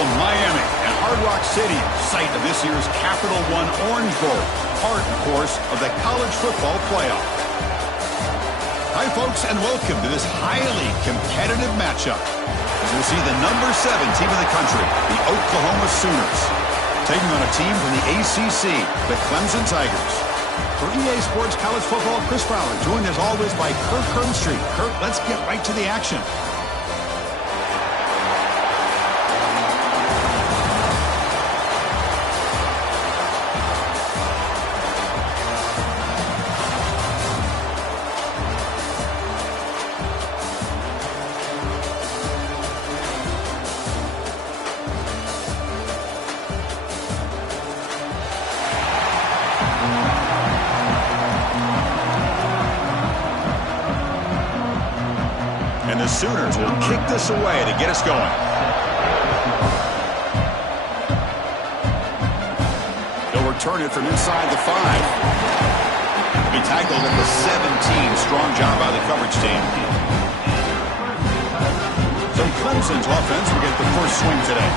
beautiful Miami and Hard Rock City, site of this year's Capital One Orange Bowl, part, of course, of the college football playoff. Hi, folks, and welcome to this highly competitive matchup. As we'll see the number 7 team in the country, the Oklahoma Sooners, taking on a team from the ACC, the Clemson Tigers. For EA Sports College Football, Chris Fowler, joined as always by Kirk Herbstreit. Kirk, let's get right to the action. And the Sooners will kick this away to get us going. They'll return it from inside the 5. Be tackled at the 17. Strong job by the coverage team. So Clemson's offense will get the first swing today.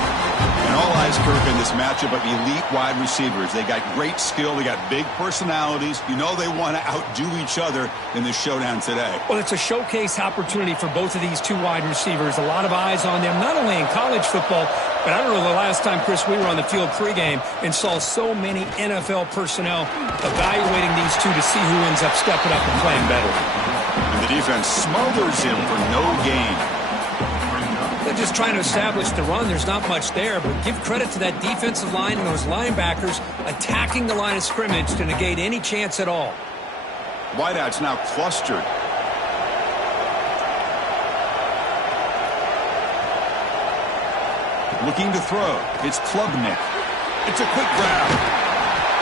And all eyes, Kirk, in this matchup of elite wide receivers. They got great skill. They got big personalities. You know they want to outdo each other in this showdown today. Well, it's a showcase opportunity for both of these two wide receivers. A lot of eyes on them, not only in college football, but I don't know the last time, Chris, we were on the field pregame and saw so many NFL personnel evaluating these two to see who ends up stepping up and playing better. And the defense smothers him for no gain. They're just trying to establish the run. There's not much there, but give credit to that defensive line and those linebackers attacking the line of scrimmage to negate any chance at all. Wideouts now clustered. Looking to throw. It's Klubnik. It's a quick grab.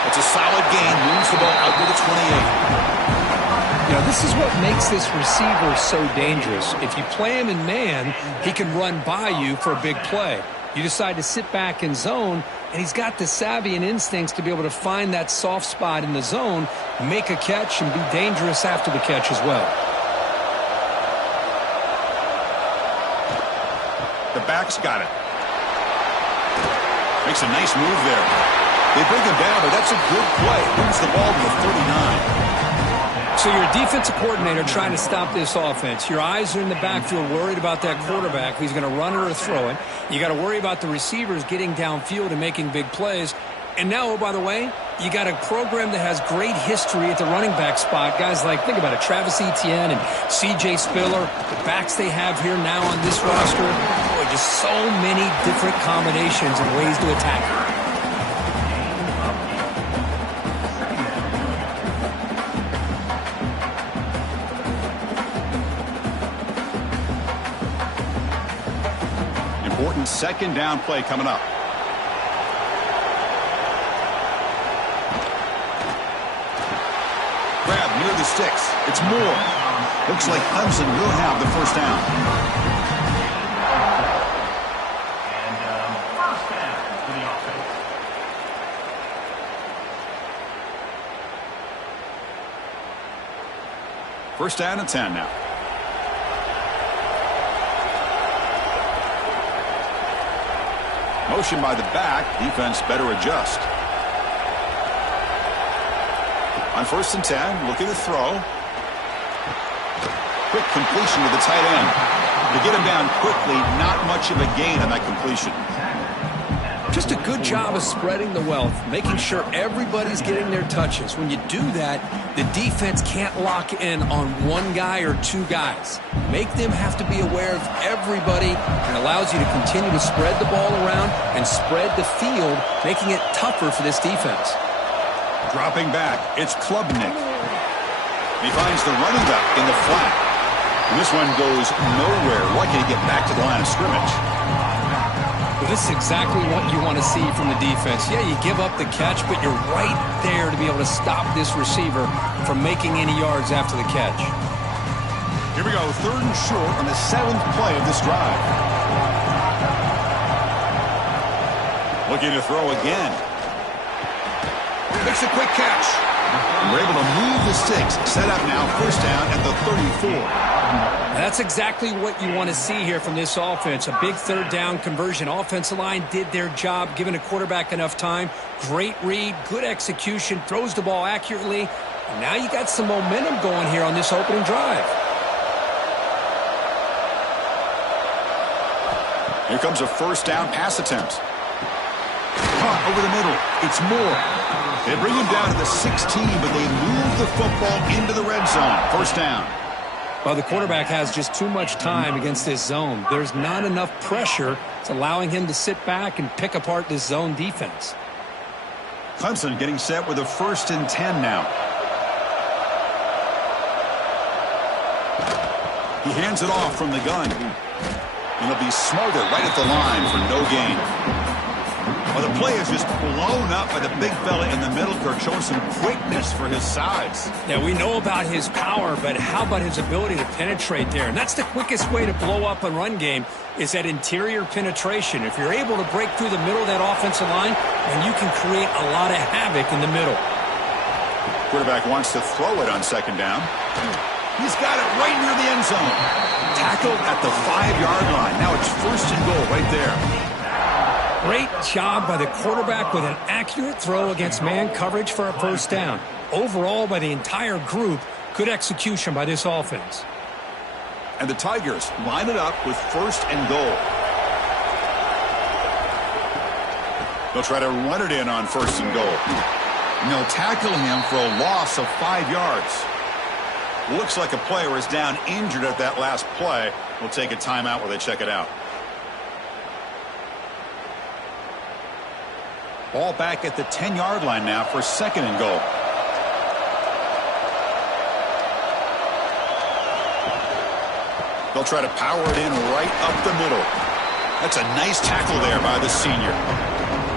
It's a solid gain. Moves the ball out to the 28. You know, this is what makes this receiver so dangerous. If you play him in man, he can run by you for a big play. You decide to sit back in zone, and he's got the savvy and instincts to be able to find that soft spot in the zone, make a catch, and be dangerous after the catch as well. The back's got it. Makes a nice move there. They bring him down, but that's a good play. Moves the ball to the 39. So you're a defensive coordinator trying to stop this offense. Your eyes are in the backfield worried about that quarterback who's going to run it or throw it. You got to worry about the receivers getting downfield and making big plays. And now, oh, by the way, you got a program that has great history at the running back spot. Guys like, think about it, Travis Etienne and C.J. Spiller, the backs they have here now on this roster. Boy, just so many different combinations and ways to attack it. Important second down play coming up. Grab near the sticks. It's Moore. Looks like Clemson will have the first down. First down for the offense. First down and 10 now. Motion by the back. Defense better adjust. On first and 10, looking to throw. Quick completion to the tight end. To get him down quickly, not much of a gain on that completion. Just a good job of spreading the wealth, making sure everybody's getting their touches. When you do that, the defense can't lock in on one guy or two guys. Make them have to be aware of everybody, and allows you to continue to spread the ball around and spread the field, making it tougher for this defense. Dropping back, it's Klubnik. He finds the running back in the flat. And this one goes nowhere, lucky to get back to the line of scrimmage. Well, this is exactly what you want to see from the defense. Yeah, you give up the catch, but you're right there to be able to stop this receiver from making any yards after the catch. Here we go, third and short on the 7th play of this drive. Looking to throw again. Makes a quick catch. And we're able to move the sticks. Set up now, first down at the 34. That's exactly what you want to see here from this offense. A big third down conversion. Offensive line did their job, giving a quarterback enough time. Great read, good execution, throws the ball accurately. And now you got some momentum going here on this opening drive. Here comes a first down pass attempt. Caught over the middle. It's Moore. They bring him down to the 16, but they move the football into the red zone. First down. Well, the quarterback has just too much time against this zone. There's not enough pressure. It's allowing him to sit back and pick apart this zone defense. Clemson getting set with a 1st and 10 now. He hands it off from the gun. And he'll be smothered right at the line for no gain. Well, the play is just blown up by the big fella in the middle. Kirk showing some quickness for his size. Yeah, we know about his power, but how about his ability to penetrate there? And that's the quickest way to blow up a run game is that interior penetration. If you're able to break through the middle of that offensive line, then you can create a lot of havoc in the middle. Quarterback wants to throw it on 2nd down. He's got it right near the end zone. Tackled at the 5-yard line. Now it's 1st and goal right there. Great job by the quarterback with an accurate throw against man coverage for a first down. Overall, by the entire group, good execution by this offense. And the Tigers line it up with 1st and goal. They'll try to run it in on 1st and goal. And they'll tackle him for a loss of 5 yards. Looks like a player is down injured at that last play. We'll take a timeout while they check it out. Ball back at the 10-yard line now for 2nd and goal. They'll try to power it in right up the middle. That's a nice tackle there by the senior.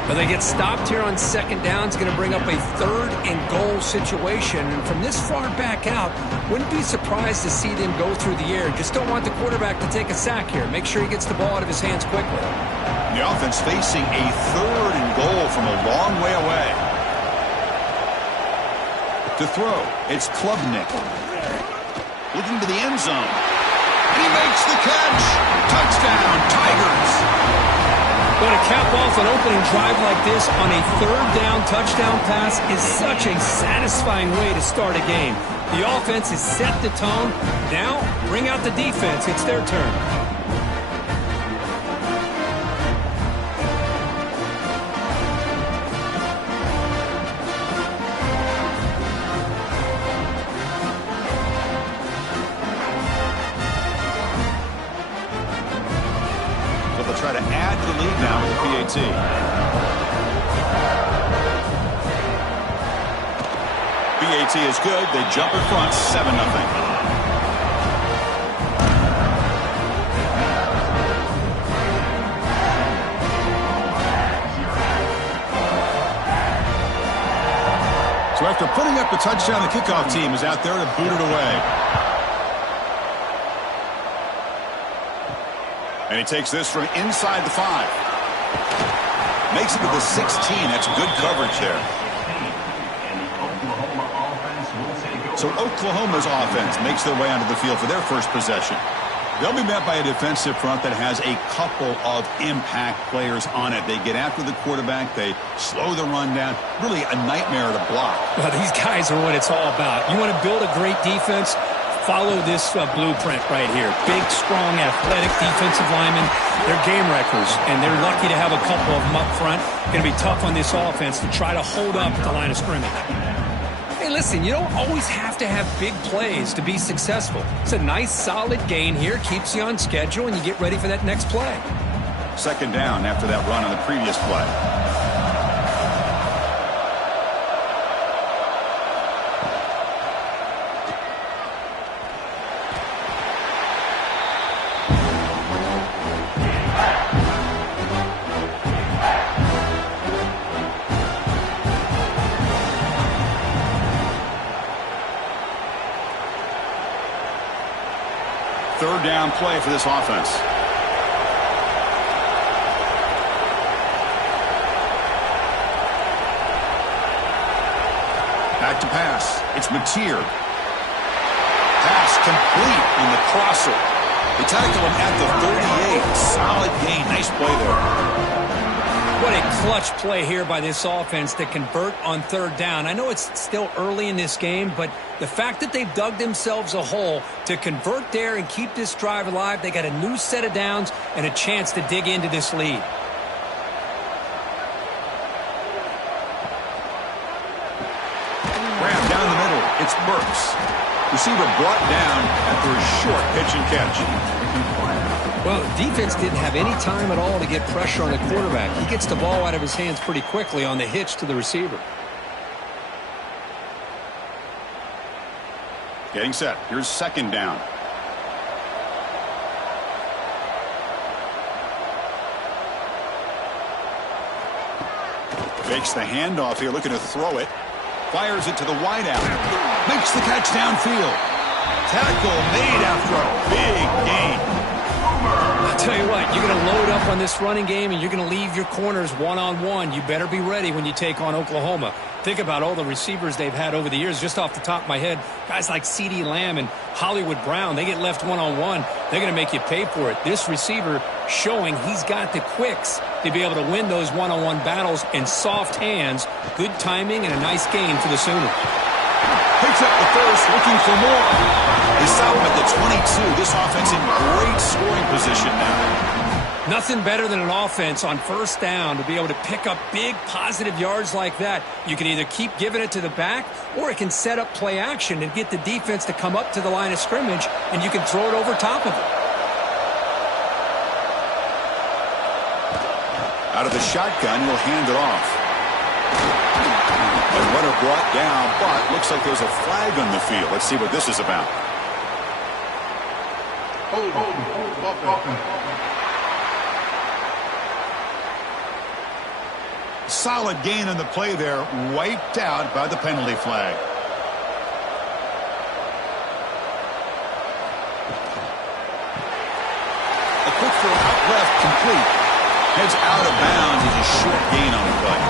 But they get stopped here on 2nd down. It's going to bring up a 3rd and goal situation. And from this far back out, wouldn't be surprised to see them go through the air. Just don't want the quarterback to take a sack here. Make sure he gets the ball out of his hands quickly. The offense facing a 3rd and goal from a long way away. To throw, it's Klubnik. Looking to the end zone. And he makes the catch. Touchdown, Tigers. But to cap off an opening drive like this on a 3rd down touchdown pass is such a satisfying way to start a game. The offense has set the tone. Now, bring out the defense. It's their turn. Try to add to the lead now with the PAT. PAT is good. They jump in front, 7-0. So after putting up the touchdown, the kickoff team is out there to boot it away. And he takes this from inside the 5. Makes it to the 16. That's good coverage there. So Oklahoma's offense makes their way onto the field for their first possession. They'll be met by a defensive front that has a couple of impact players on it. They get after the quarterback. They slow the run down. Really a nightmare to block. Well, these guys are what it's all about. You want to build a great defense? Follow this blueprint right here. Big, strong, athletic defensive linemen. They're game wreckers, and they're lucky to have a couple of them up front. Going to be tough on this offense to try to hold up at the line of scrimmage. Hey, listen, you don't always have to have big plays to be successful. It's a nice, solid gain here. Keeps you on schedule, and you get ready for that next play. 2nd down after that run on the previous play. Third down play for this offense. Back to pass. It's Mateer. Pass complete on the crosser. They tackle him at the 38. Solid gain. Nice play there. What a clutch play here by this offense to convert on third down. I know it's still early in this game, but the fact that they've dug themselves a hole to convert there and keep this drive alive, they got a new set of downs and a chance to dig into this lead. Grab down the middle. It's Burks. Receiver brought down after a short pitch and catch. Well, the defense didn't have any time at all to get pressure on the quarterback. He gets the ball out of his hands pretty quickly on the hitch to the receiver. Getting set. Here's second down. Makes the handoff here, looking to throw it. Fires it to the wideout. Makes the catch downfield. Tackle made after a big gain. I'll tell you what, you're going to load up on this running game and you're going to leave your corners one-on-one. You better be ready when you take on Oklahoma. Think about all the receivers they've had over the years. Just off the top of my head, guys like CeeDee Lamb and Hollywood Brown, they get left one-on-one. They're going to make you pay for it. This receiver showing he's got the quicks to be able to win those one-on-one battles in soft hands. Good timing and a nice gain for the Sooners. Picks up the first, looking for more. They stop him at the 22. This offense in great scoring position now. Nothing better than an offense on first down to be able to pick up big positive yards like that. You can either keep giving it to the back, or it can set up play action and get the defense to come up to the line of scrimmage, and you can throw it over top of it. Out of the shotgun, he'll hand it off. And runner brought down, but looks like there's a flag on the field. Let's see what this is about. Solid gain on the play there, wiped out by the penalty flag. A quick throw out left, complete. Heads out of bounds. It's a short gain on the play.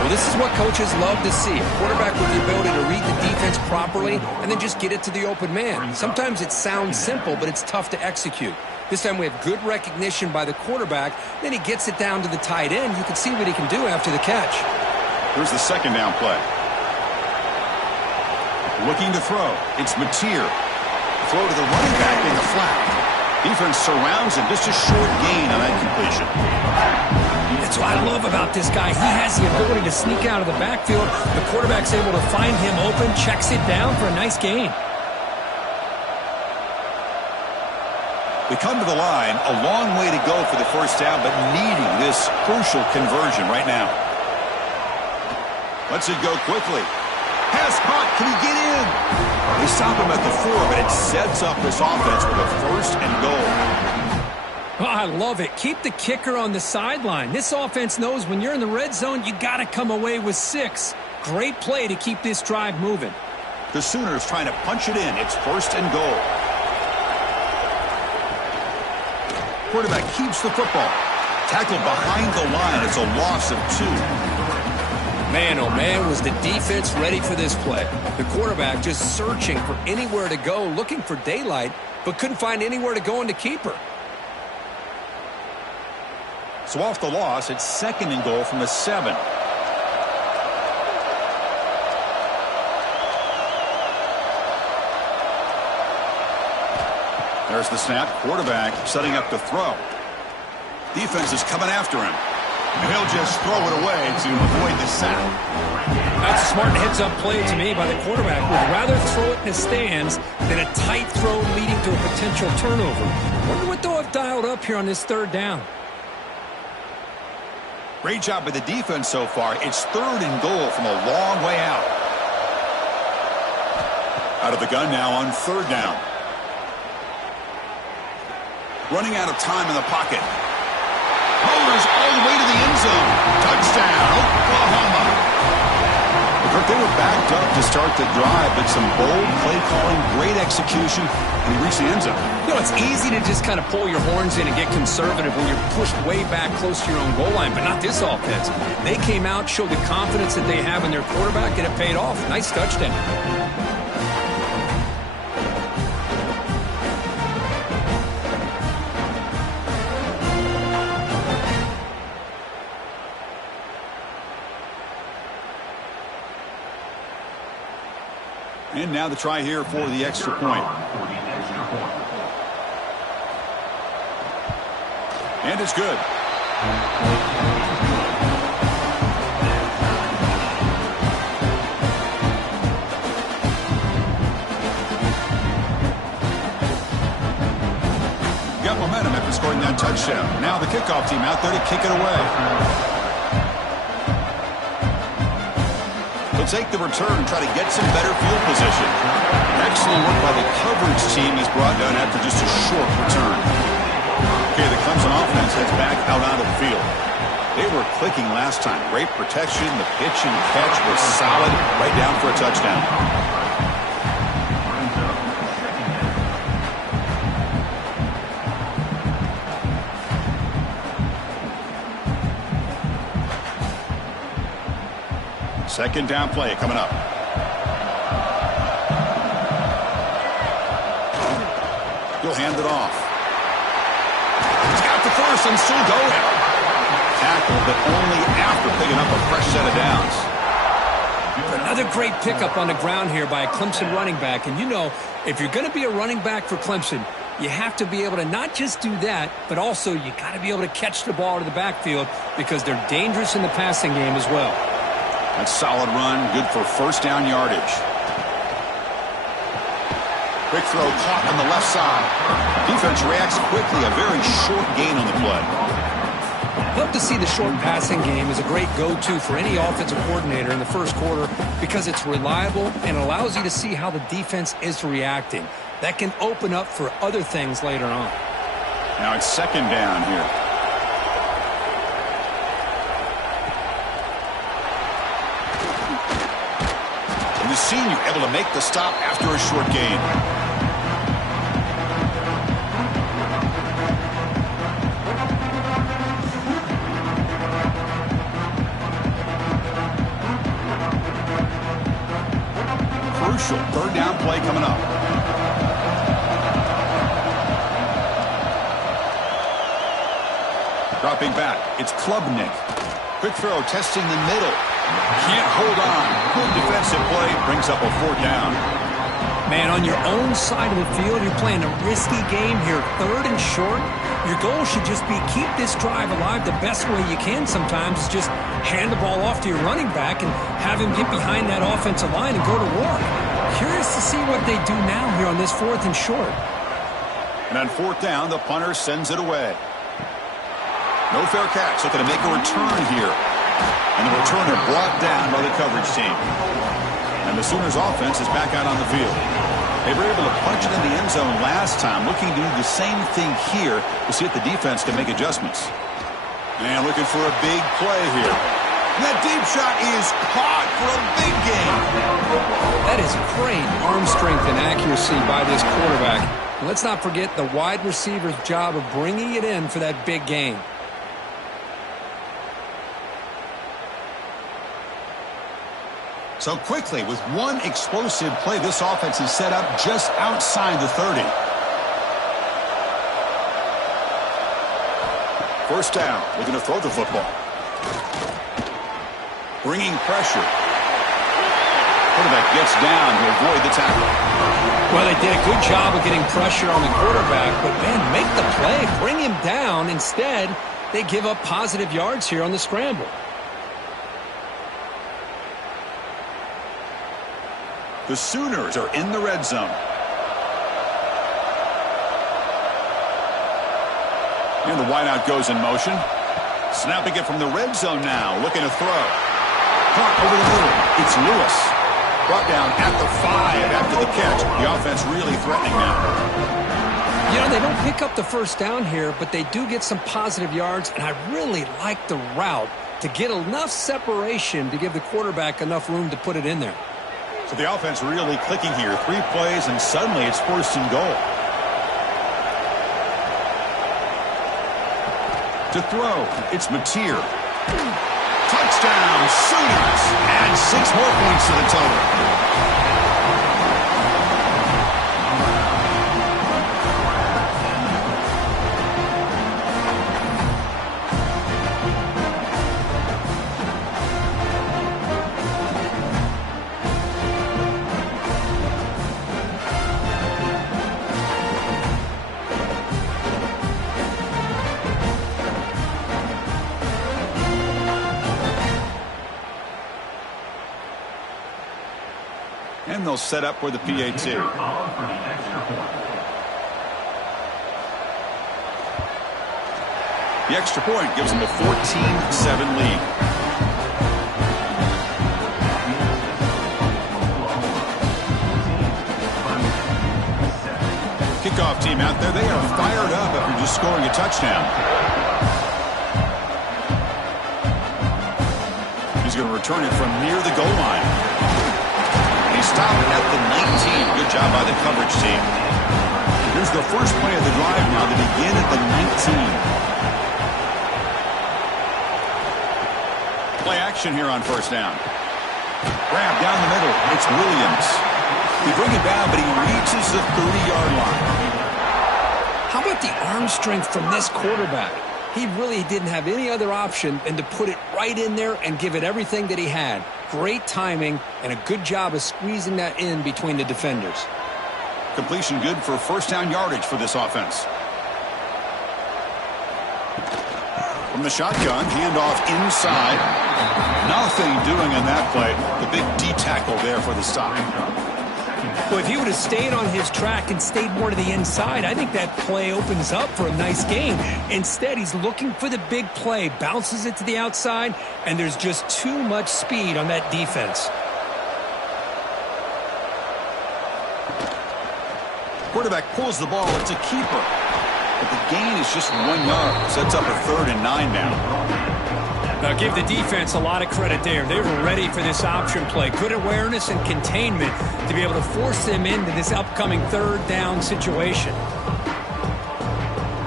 Well, this is what coaches love to see. A quarterback with the ability to read the defense properly and then just get it to the open man. Sometimes it sounds simple, but it's tough to execute. This time we have good recognition by the quarterback. Then he gets it down to the tight end. You can see what he can do after the catch. Here's the second down play. Looking to throw. It's Mateer. Throw to the running back in the flat. Defense surrounds him. Just a short gain on that completion. That's what I love about this guy. He has the ability to sneak out of the backfield. The quarterback's able to find him open, checks it down for a nice gain. We come to the line, a long way to go for the first down, but needing this crucial conversion right now. Lets it go quickly. Pass caught. Can he get in? They stop him at the 4, but it sets up this offense with a first and goal. Oh, I love it. Keep the kicker on the sideline. This offense knows when you're in the red zone, you got to come away with 6. Great play to keep this drive moving. The Sooners trying to punch it in. It's first and goal. Quarterback keeps the football. Tackled behind the line. It's a loss of 2. Man, oh man, was the defense ready for this play. The quarterback just searching for anywhere to go, looking for daylight, but couldn't find anywhere to go in the keeper. So off the loss, it's second and goal from the 7. There's the snap. Quarterback setting up to throw. Defense is coming after him. And he'll just throw it away to avoid the sack. That's a smart heads-up play to me by the quarterback. Would rather throw it in the stands than a tight throw leading to a potential turnover. Wonder what they'll have dialed up here on this third down. Great job by the defense so far. It's third and goal from a long way out. Out of the gun now on third down. Running out of time in the pocket. Powers all the way to the end zone. Touchdown, Oklahoma. They were backed up to start the drive, but some bold play calling, great execution, and he reached the end zone. You know, it's easy to just kind of pull your horns in and get conservative when you're pushed way back close to your own goal line, but not this offense. They came out, showed the confidence that they have in their quarterback, and it paid off. Nice touchdown. And now the try here for the extra point. And it's good. Got momentum after scoring that touchdown. Now the kickoff team out there to kick it away. He'll take the return and try to get some better field position. Excellent work by the coverage team. He's brought down after just a short return. Okay, the Clemson offense heads back out onto the field. They were clicking last time. Great protection. The pitch and catch was solid. Right down for a touchdown. Second down play coming up. He'll hand it off. He's got the first and still going. Tackle, but only after picking up a fresh set of downs. Another great pickup on the ground here by a Clemson running back. And you know, if you're going to be a running back for Clemson, you have to be able to not just do that, but also you got to be able to catch the ball to the backfield because they're dangerous in the passing game as well. That's solid run, good for first down yardage. Quick throw caught on the left side. Defense reacts quickly, a very short gain on the play. Love to see the short passing game is a great go-to for any offensive coordinator in the first quarter because it's reliable and allows you to see how the defense is reacting. That can open up for other things later on. Now it's second down here. And the senior able to make the stop after a short gain. Crucial third down play coming up. Dropping back, it's Klubnik. Quick throw, testing the middle. Can't hold on. Good defensive play, brings up a fourth down. Man, on your own side of the field, you're playing a risky game here. Third and short. Your goal should just be keep this drive alive the best way you can sometimes. Is just hand the ball off to your running back and have him get behind that offensive line and go to work. Curious to see what they do now here on this fourth and short. And on fourth down, the punter sends it away. No fair catch, looking to make a return here. And the returner brought down by the coverage team. And the Sooners offense is back out on the field. They were able to punch it in the end zone last time, looking to do the same thing here to see if the defense can make adjustments. And looking for a big play here. And that deep shot is caught for a big gain. That is great arm strength and accuracy by this quarterback. And let's not forget the wide receiver's job of bringing it in for that big gain. So quickly, with one explosive play, this offense is set up just outside the 30. First down, looking to throw the football. Bringing pressure. Quarterback gets down to avoid the tackle. Well, they did a good job of getting pressure on the quarterback, but, man, make the play, bring him down. Instead, they give up positive yards here on the scramble. The Sooners are in the red zone. And the wideout goes in motion. Snapping it from the red zone now, looking to throw. Caught over the middle. It's Lewis. Brought down at the 5 after the catch. The offense really threatening now. You know, they don't pick up the first down here, but they do get some positive yards, and I really like the route to get enough separation to give the quarterback enough room to put it in there. So the offense really clicking here. 3 plays, and suddenly it's first and goal. To throw, it's Mateer. Touchdown, Sooners. And 6 more points to the total. will set up for the PAT. The extra point gives them a 14-7 lead. Kickoff team out there, they are fired up after just scoring a touchdown. He's going to return it from near the goal line. He stopped at the 19. Good job by the coverage team. Here's the first play of the drive now. They begin at the 19. Play action here on first down. Grab down the middle. It's Williams. They bring it down, but he reaches the 30-yard line. How about the arm strength from this quarterback? He really didn't have any other option than to put it right in there and give it everything that he had. Great timing and a good job of squeezing that in between the defenders. Completion good for first down yardage for this offense. From the shotgun, handoff inside. Nothing doing on that play. The big D tackle there for the stop. Well, if he would have stayed on his track and stayed more to the inside, I think that play opens up for a nice game. Instead, he's looking for the big play, bounces it to the outside, and there's just too much speed on that defense. Quarterback pulls the ball. It's a keeper. But the gain is just 1 yard. Sets up a 3rd and 9 now. Now, give the defense a lot of credit there. They were ready for this option play. Good awareness and containment to be able to force them into this upcoming 3rd down situation.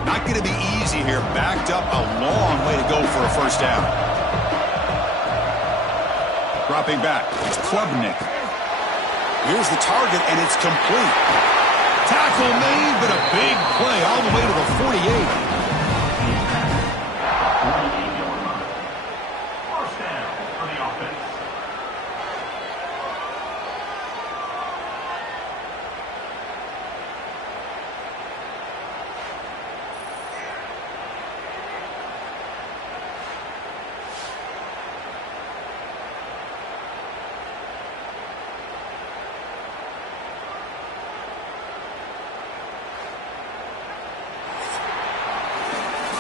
Not going to be easy here. Backed up a long way to go for a first down. Dropping back. It's Klubnik. Here's the target, and it's complete. Tackle made, but a big play all the way to the 48.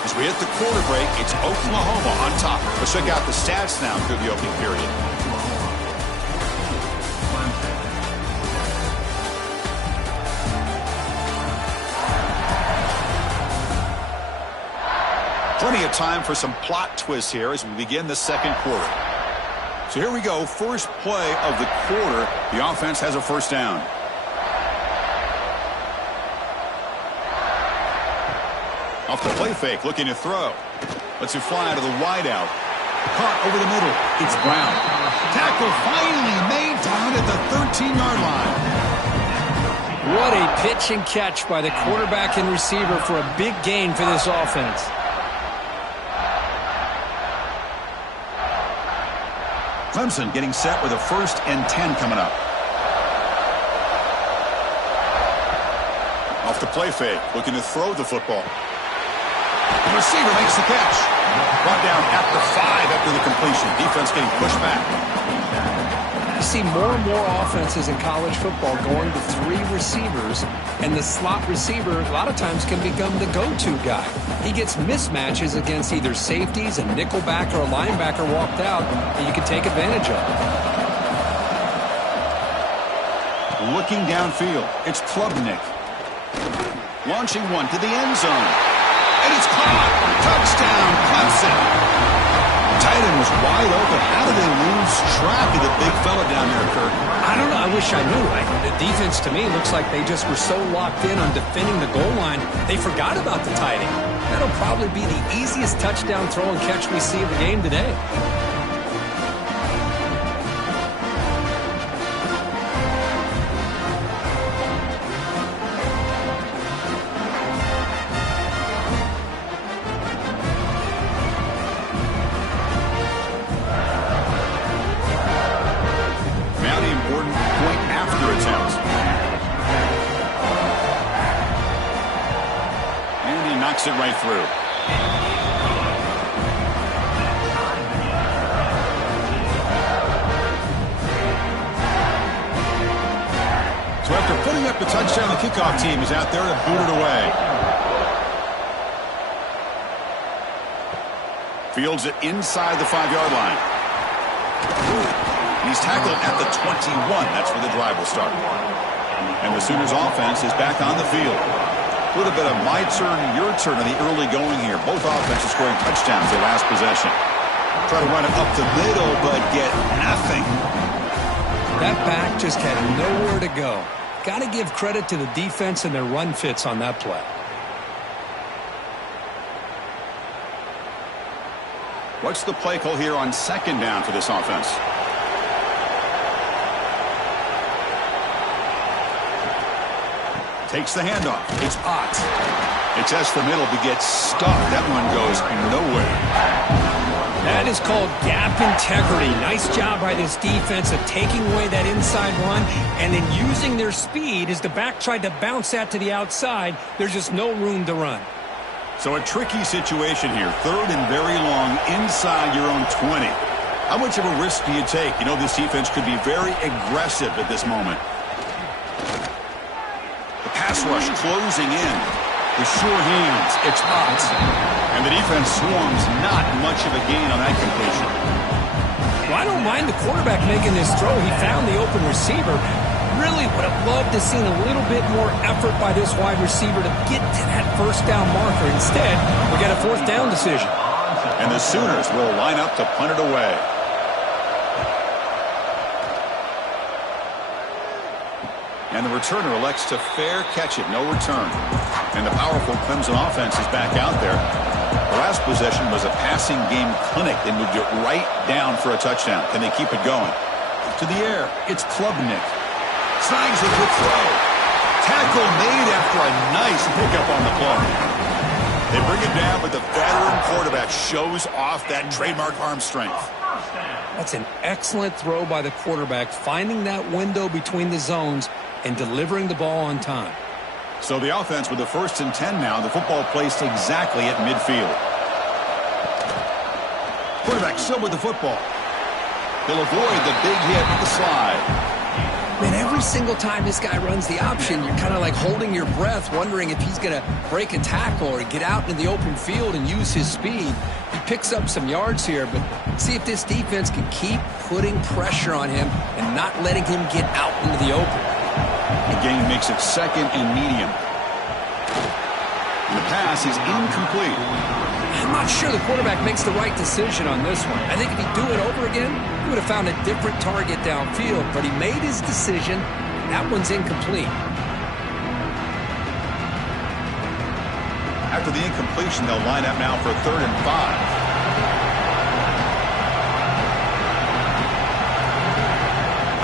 As we hit the quarter break, it's Oklahoma on top. Let's check out the stats now through the opening period. Plenty of time for some plot twists here as we begin the second quarter. So here we go. First play of the quarter. The offense has a first down. Off the play fake, looking to throw. Lets it fly to the wideout. Caught over the middle. It's Brown. Tackle finally made down at the 13-yard line. What a pitch and catch by the quarterback and receiver for a big gain for this offense. Clemson getting set with a 1st and 10 coming up. Off the play fake, looking to throw the football. The receiver makes the catch. Brought down at the 5 after the completion. Defense getting pushed back. You see more and more offenses in college football going to 3 receivers, and the slot receiver a lot of times can become the go-to guy. He gets mismatches against either safeties, a nickelback, or a linebacker walked out that you can take advantage of. Looking downfield, it's Klubnik. Launching one to the end zone. And it's caught. Touchdown, Clemson. Tight end was wide open. How did they lose track of the big fella down there, Kirk? I don't know. I wish I knew. The defense, to me, looks like they just were so locked in on defending the goal line, they forgot about the tight end. That'll probably be the easiest touchdown throw and catch we see of the game today. It right through. up the touchdown. The kickoff team is out there to boot it away. Fields it inside the 5-yard line. He's tackled at the 21. That's where the drive will start. And the Sooners offense is back on the field. A little bit of my turn, your turn in the early going here. Both offenses scoring touchdowns their last possession. Try to run it up the middle, but get nothing. That back just had nowhere to go. Got to give credit to the defense and their run fits on that play. What's the play call here on second down for this offense? Takes the handoff. It's Ott. It's S the middle, but gets stuck. That one goes nowhere. That is called gap integrity. Nice job by this defense of taking away that inside run and then using their speed as the back tried to bounce that to the outside. There's just no room to run. So a tricky situation here. Third and very long inside your own 20. How much of a risk do you take? You know, this defense could be very aggressive at this moment. The pass rush closing in. The sure hands. It's Ott. And the defense swarms. Not much of a gain on that completion. Well, I don't mind the quarterback making this throw. He found the open receiver. Really would have loved to seen a little bit more effort by this wide receiver to get to that first down marker. Instead, we got a fourth down decision. And the Sooners will line up to punt it away. And the returner elects to fair catch it. No return. And the powerful Clemson offense is back out there. The last possession was a passing game clinic. They moved it right down for a touchdown. Can they keep it going? To the air. It's Klubnik. Snags a good throw. Tackle made after a nice pickup on the play. They bring it down, but the veteran quarterback shows off that trademark arm strength. That's an excellent throw by the quarterback, finding that window between the zones and delivering the ball on time. So the offense with the 1st and 10 now. The football placed exactly at midfield. Quarterback still with the football. He'll avoid the big hit with the slide. Man, every single time this guy runs the option, you're kind of like holding your breath, wondering if he's going to break a tackle or get out into the open field and use his speed. He picks up some yards here, but see if this defense can keep putting pressure on him and not letting him get out into the open. The gain makes it 2nd and medium. And the pass is incomplete. I'm not sure the quarterback makes the right decision on this one. I think if he'd do it over again, he would have found a different target downfield, but he made his decision, and that one's incomplete. After the incompletion, they'll line up now for 3rd and 5.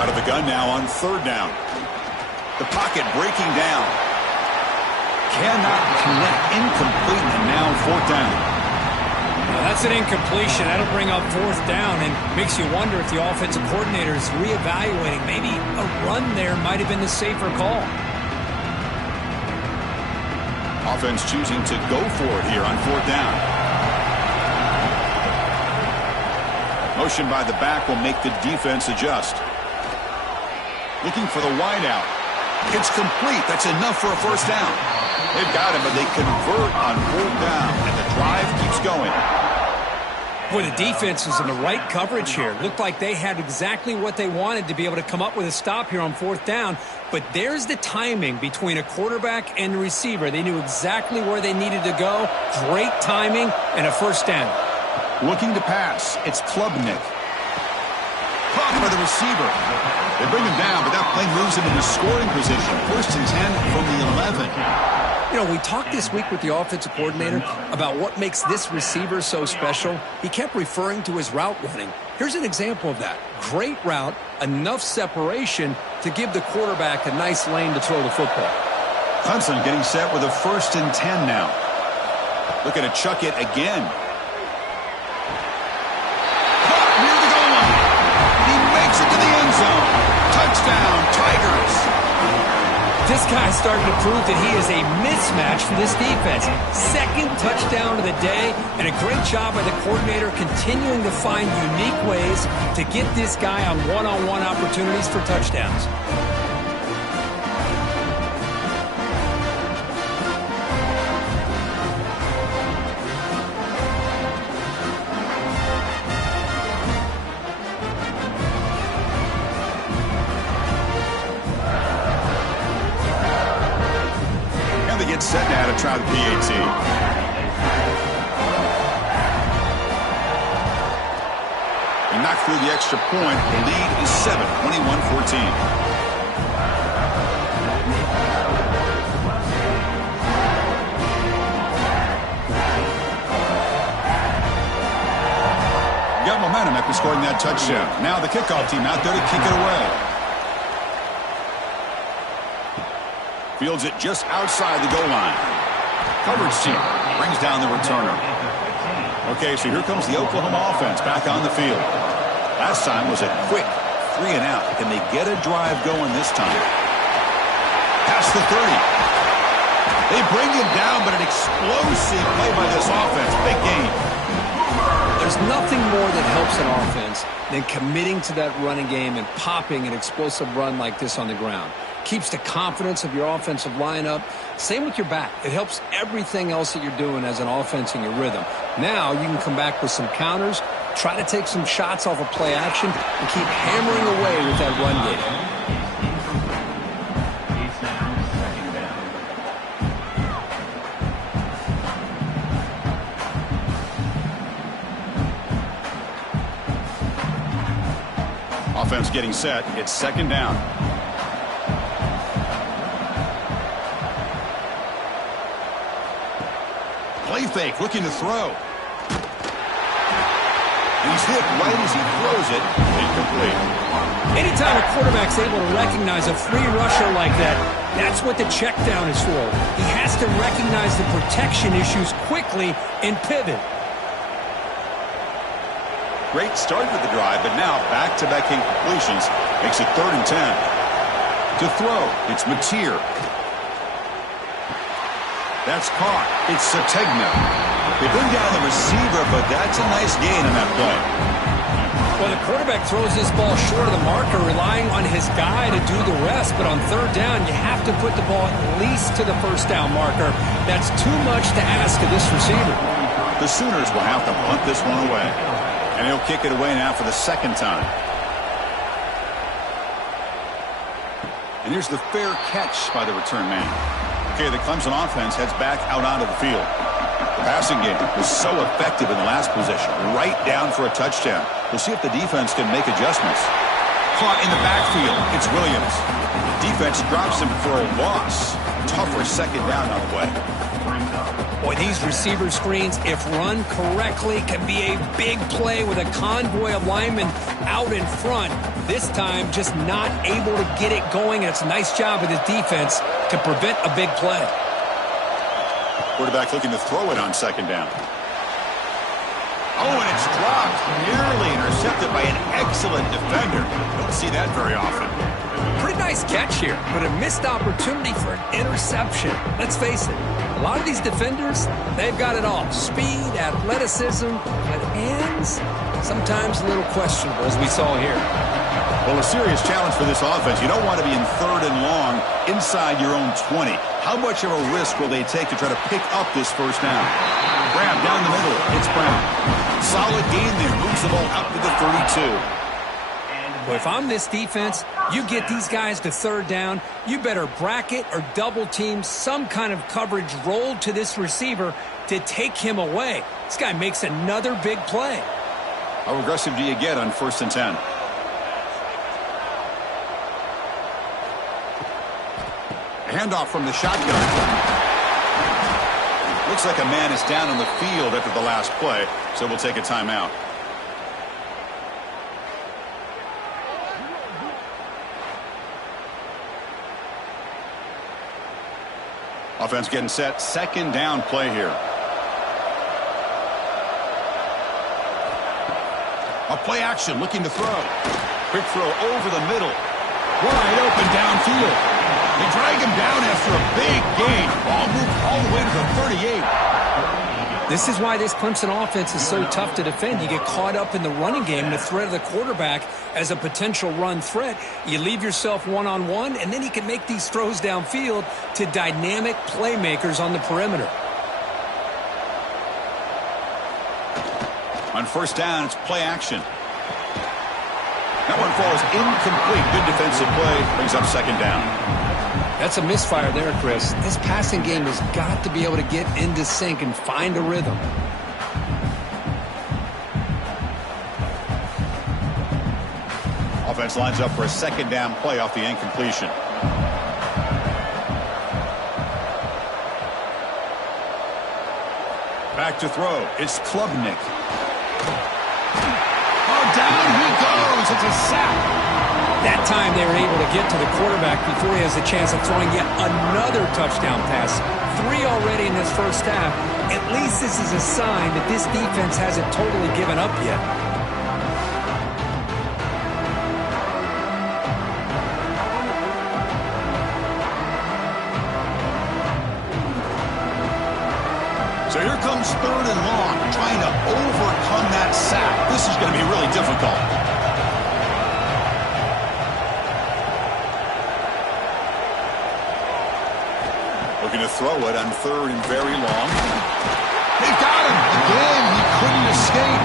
Out of the gun now on 3rd down. The pocket breaking down. Cannot connect. Incomplete, and now 4th down. That's an incompletion. That'll bring up 4th down and makes you wonder if the offensive coordinator is reevaluating. Maybe a run there might have been the safer call. Offense choosing to go for it here on 4th down. Motion by the back will make the defense adjust. Looking for the wideout. It's complete. That's enough for a 1st down. They've got him, but they convert on 4th down, and the drive keeps going. Boy, the defense is in the right coverage here. Looked like they had exactly what they wanted to be able to come up with a stop here on 4th down. But there's the timing between a quarterback and the receiver. They knew exactly where they needed to go. Great timing and a 1st down. Looking to pass. It's Klubnik. Caught by the receiver. They bring him down, but that play moves him into scoring position. 1st and 10 from the 11. You know, we talked this week with the offensive coordinator about what makes this receiver so special. He kept referring to his route running. Here's an example of that. Great route, enough separation to give the quarterback a nice lane to throw the football. Clemson getting set with a 1st and 10 now. Looking to chuck it again. Caught near the goal line. He makes it to the end zone. Touchdown, Tigers. This guy's starting to prove that he is a mismatch for this defense. 2nd touchdown of the day, and a great job by the coordinator continuing to find unique ways to get this guy on one-on-one opportunities for touchdowns. now the PAT. He knocked through the extra point. The lead is 7, 21-14. Got momentum after scoring that touchdown. Now the kickoff team out there to kick it away. Fields it just outside the goal line. Coverage team brings down the returner. Okay, so here comes the Oklahoma offense back on the field. Last time was a quick 3 and out. Can they get a drive going this time? Past the 30. They bring him down, but an explosive play by this offense. Big game. There's nothing more that helps an offense than committing to that running game and popping an explosive run like this on the ground. Keeps the confidence of your offensive lineup. Same with your back. It helps everything else that you're doing as an offense in your rhythm. Now you can come back with some counters, try to take some shots off of play action, and keep hammering away with that run game. Offense getting set. It's second down. Play fake, looking to throw. And he's hit right as he throws it. Incomplete. Anytime a quarterback's able to recognize a free rusher like that, that's what the check down is for. He has to recognize the protection issues quickly and pivot. Great start with the drive, but now back-to-back incompletions makes it 3rd and 10. To throw, it's Mateer. That's caught. It's Sategna. They bring down the receiver, but that's a nice gain on that play. Well, the quarterback throws this ball short of the marker, relying on his guy to do the rest. But on 3rd down, you have to put the ball at least to the 1st down marker. That's too much to ask of this receiver. The Sooners will have to punt this one away. And he'll kick it away now for the 2nd time. And here's the fair catch by the return man. Okay, the Clemson offense heads back out onto the field. The passing game was so effective in the last possession, right down for a touchdown. We'll see if the defense can make adjustments. Caught in the backfield. It's Williams. Defense drops him for a loss. Tougher 2nd down on the way. Boy, these receiver screens, if run correctly, can be a big play with a convoy of linemen out in front. This time, just not able to get it going. And it's a nice job of his defense to prevent a big play. Quarterback looking to throw it on 2nd down. Oh, and it's dropped. Nearly intercepted by an excellent defender. Don't see that very often. Pretty nice catch here, but a missed opportunity for an interception. Let's face it, a lot of these defenders, they've got it all. Speed, athleticism, but hands, sometimes a little questionable, as we saw here. Well, a serious challenge for this offense. You don't want to be in 3rd and long inside your own 20. How much of a risk will they take to try to pick up this 1st down? Grab down the middle. It's Brown. Solid gain there. Moves the ball up to the 32. Well, if I'm this defense, you get these guys to 3rd down, you better bracket or double team some kind of coverage rolled to this receiver to take him away. This guy makes another big play. How aggressive do you get on 1st and 10? Handoff from the shotgun. Looks like a man is down on the field after the last play, so we'll take a timeout. Offense getting set. 2nd down play here. A play action looking to throw. Quick throw over the middle. Wide open downfield. They drag him down after a big gain. Ball moved all the way to the 38. This is why this Clemson offense is so tough to defend. You get caught up in the running game, the threat of the quarterback as a potential run threat. You leave yourself one-on-one, and then you can make these throws downfield to dynamic playmakers on the perimeter. On 1st down, it's play action. That one falls incomplete. Good defensive play. Brings up 2nd down. That's a misfire there, Chris. This passing game has got to be able to get into sync and find a rhythm. Offense lines up for a second down play off the incompletion. Back to throw. It's Klubnik. Oh, down he goes. It's a sack. That time they were able to get to the quarterback before he has a chance of throwing yet another touchdown pass. 3 already in this first half. At least this is a sign that this defense hasn't totally given up yet. So here comes 3rd and long, trying to overcome that sack. This is going to be really difficult. Looking to throw it on 3rd and very long. They got him again. He couldn't escape.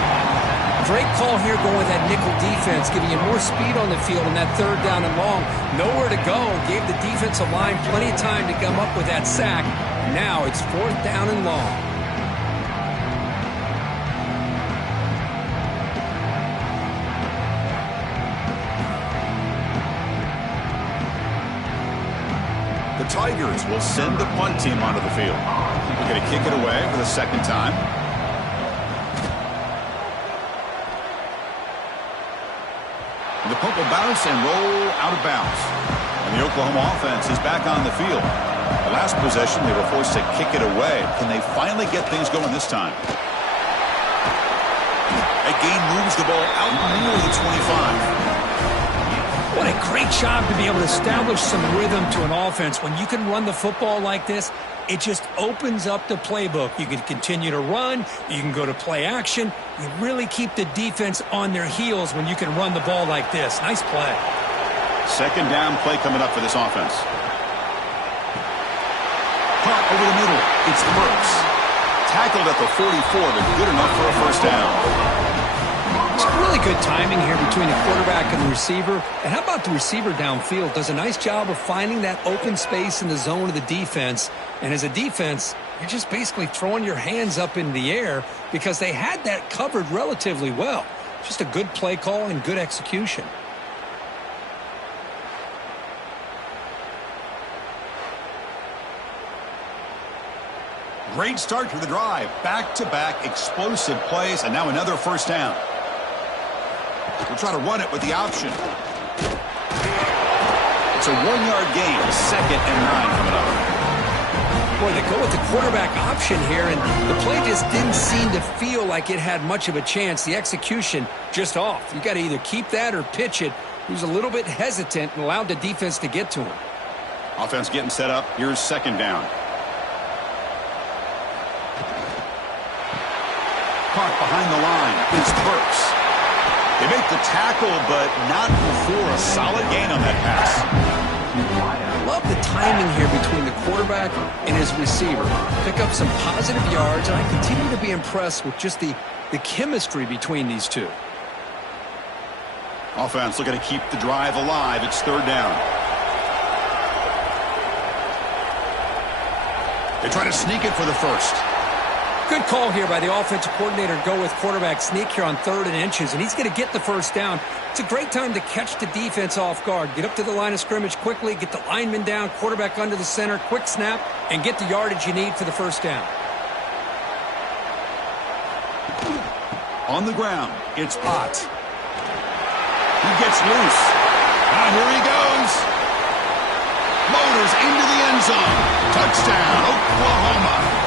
Great call here going with that nickel defense, giving you more speed on the field in that 3rd down and long. Nowhere to go. Gave the defensive line plenty of time to come up with that sack. Now it's 4th down and long. The Tigers will send the punt team onto the field. They're going to kick it away for the second time. The punt will bounce and roll out of bounds. And the Oklahoma offense is back on the field. The last possession, they were forced to kick it away. Can they finally get things going this time? That gain moves the ball out near the 25. What a great job to be able to establish some rhythm to an offense. When you can run the football like this, it just opens up the playbook. You can continue to run. You can go to play action. You really keep the defense on their heels when you can run the ball like this. Nice play. Second down play coming up for this offense. Caught over the middle. It's Burks. Tackled at the 44, but good enough for a first down. It's really good timing here between the quarterback and the receiver. And how about the receiver downfield? Does a nice job of finding that open space in the zone of the defense. And as a defense, you're just basically throwing your hands up in the air because they had that covered relatively well. Just a good play call and good execution. Great start to the drive. Back-to-back explosive plays, and now another first down. We'll try to run it with the option. It's a 1-yard gain. 2nd and 9 coming up. Boy, they go with the quarterback option here, and the play just didn't seem to feel like it had much of a chance. The execution just off. You got to either keep that or pitch it. He was a little bit hesitant and allowed the defense to get to him. Offense getting set up. Here's 2nd down. Caught behind the line. It's Burks. They make the tackle, but not before a solid gain on that pass. Love the timing here between the quarterback and his receiver. Pick up some positive yards, and I continue to be impressed with just the chemistry between these two. Offense looking to keep the drive alive. It's 3rd down. They try to sneak it for the first. Good call here by the offensive coordinator to go with quarterback sneak here on 3rd and inches, and he's going to get the first down. It's a great time to catch the defense off guard. Get up to the line of scrimmage quickly, get the lineman down, quarterback under the center, quick snap, and get the yardage you need for the first down. On the ground, it's Ott. He gets loose. Now here he goes. Motors into the end zone. Touchdown, Oklahoma.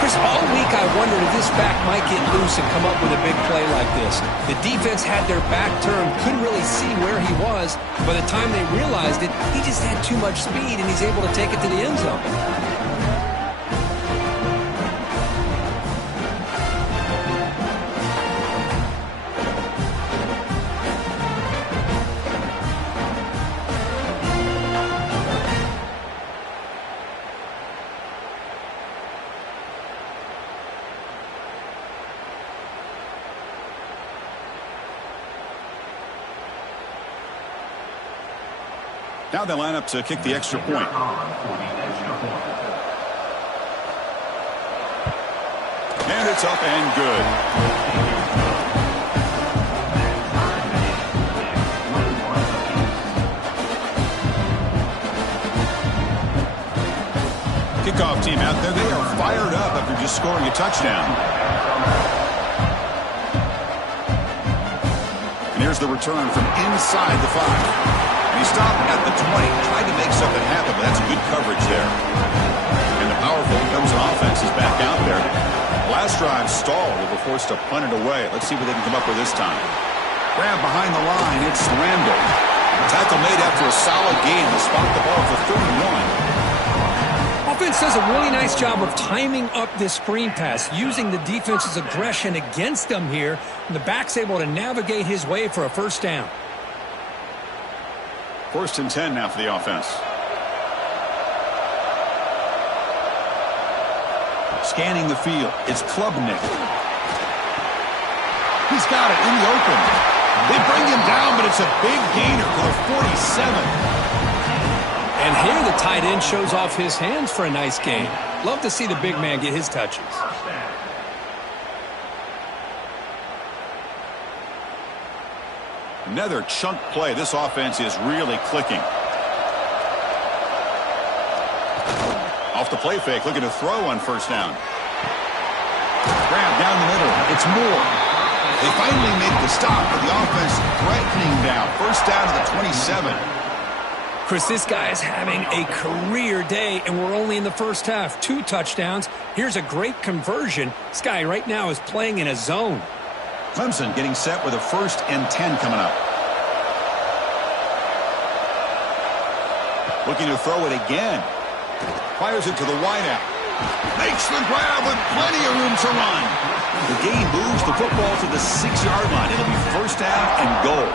Chris, all week I wondered if this back might get loose and come up with a big play like this. The defense had their back turned, couldn't really see where he was. By the time they realized it, he just had too much speed, and he's able to take it to the end zone. Now they line up to kick the extra point. And it's up and good. Kickoff team out there, they are fired up after just scoring a touchdown. And here's the return from inside the 5. And he stopped at the 20, tried to make something happen, but that's good coverage there. And the powerful Clemson offense is back out there. Last drive stalled. They were forced to punt it away. Let's see what they can come up with this time. Grab behind the line. It's Randall. Tackle made after a solid gain. They spot the ball for 31. Offense does a really nice job of timing up this screen pass, using the defense's aggression against them here. And the back's able to navigate his way for a first down. 1st and 10 now for the offense. Scanning the field. It's Klubnik. He's got it in the open. They bring him down, but it's a big gainer for the 47. And here the tight end shows off his hands for a nice gain. Love to see the big man get his touches. Another chunk play. This offense is really clicking. Off the play fake, looking to throw on first down. Grab down the middle. It's Moore. They finally make the stop, but the offense threatening down. First down to the 27. Chris, this guy is having a career day, and we're only in the first half. 2 touchdowns. Here's a great conversion. This guy right now is playing in a zone. Clemson getting set with a 1st and 10 coming up. Looking to throw it again. Fires it to the wideout. Makes the grab with plenty of room to run. The game moves the football to the 6-yard line. It'll be first down and goal.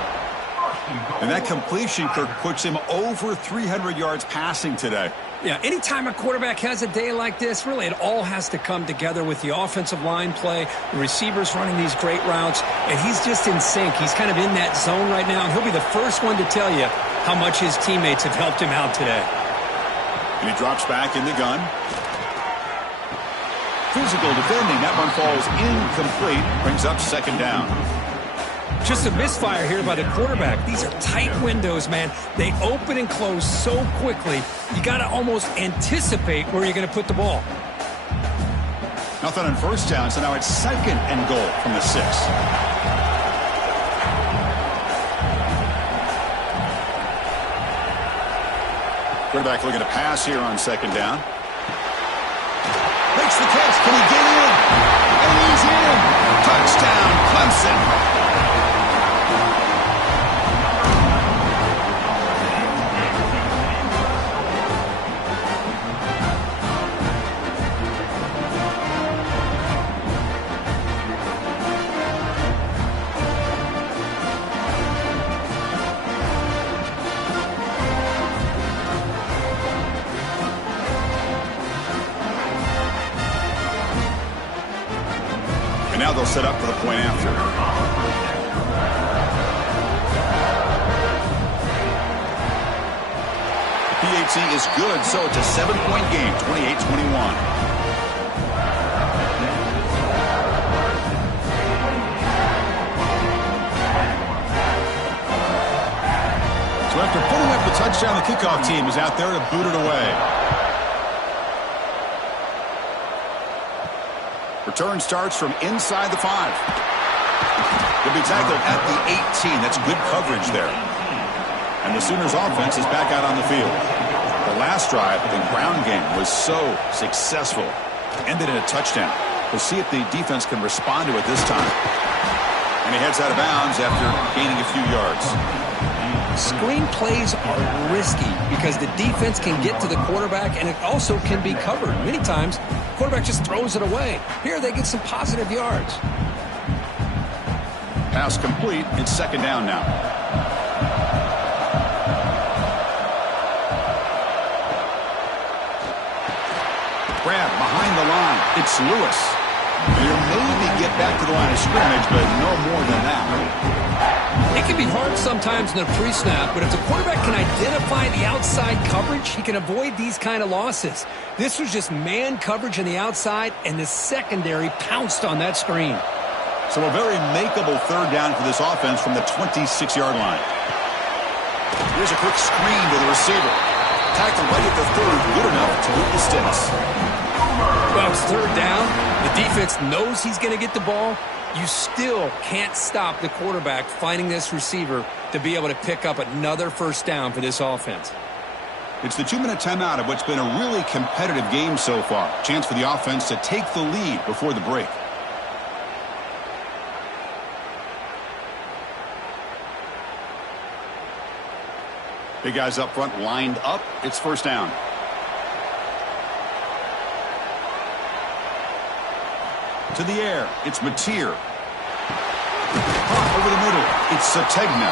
And that completion, Kirk, puts him over 300 yards passing today. Yeah, anytime a quarterback has a day like this, really it all has to come together with the offensive line play, the receivers running these great routes, and he's just in sync. He's kind of in that zone right now, and he'll be the first one to tell you how much his teammates have helped him out today. And he drops back in the gun. Physical defending. That one falls incomplete. Brings up 2nd down. Just a misfire here by the quarterback. These are tight windows, man. They open and close so quickly. You got to almost anticipate where you're going to put the ball. Nothing on first down, so now it's 2nd and goal from the 6. Quarterback looking to pass here on 2nd down. Makes the catch. Can he get in? And he's in. Touchdown, Clemson. And now they'll set up for the point after. PAT is good, so it's a 7-point game, 28-21. So after putting up the touchdown, the kickoff team is out there to boot it away. Return starts from inside the 5. He'll be tackled at the 18. That's good coverage there. And the Sooners offense is back out on the field. The last drive, the ground game, was so successful. Ended in a touchdown. We'll see if the defense can respond to it this time. And he heads out of bounds after gaining a few yards. Screen plays are risky because the defense can get to the quarterback, and it also can be covered. Many times, the quarterback just throws it away. Here they get some positive yards. Pass complete. It's 2nd down now. Grab behind the line. It's Lewis. He'll maybe get back to the line of scrimmage, but no more than that. It can be hard sometimes in a pre-snap, but if the quarterback can identify the outside coverage, he can avoid these kind of losses. This was just man coverage on the outside, and the secondary pounced on that screen. So a very makeable third down for this offense from the 26-yard line. Here's a quick screen to the receiver. Tackled right at the 30, good enough to move the sticks. Well, it's third down. The defense knows he's going to get the ball. You still can't stop the quarterback finding this receiver to be able to pick up another first down for this offense. It's the 2-minute timeout of what's been a really competitive game so far. Chance for the offense to take the lead before the break. Big guys up front lined up. It's first down. To the air. It's Mateer. Caught over the middle. It's Sategna.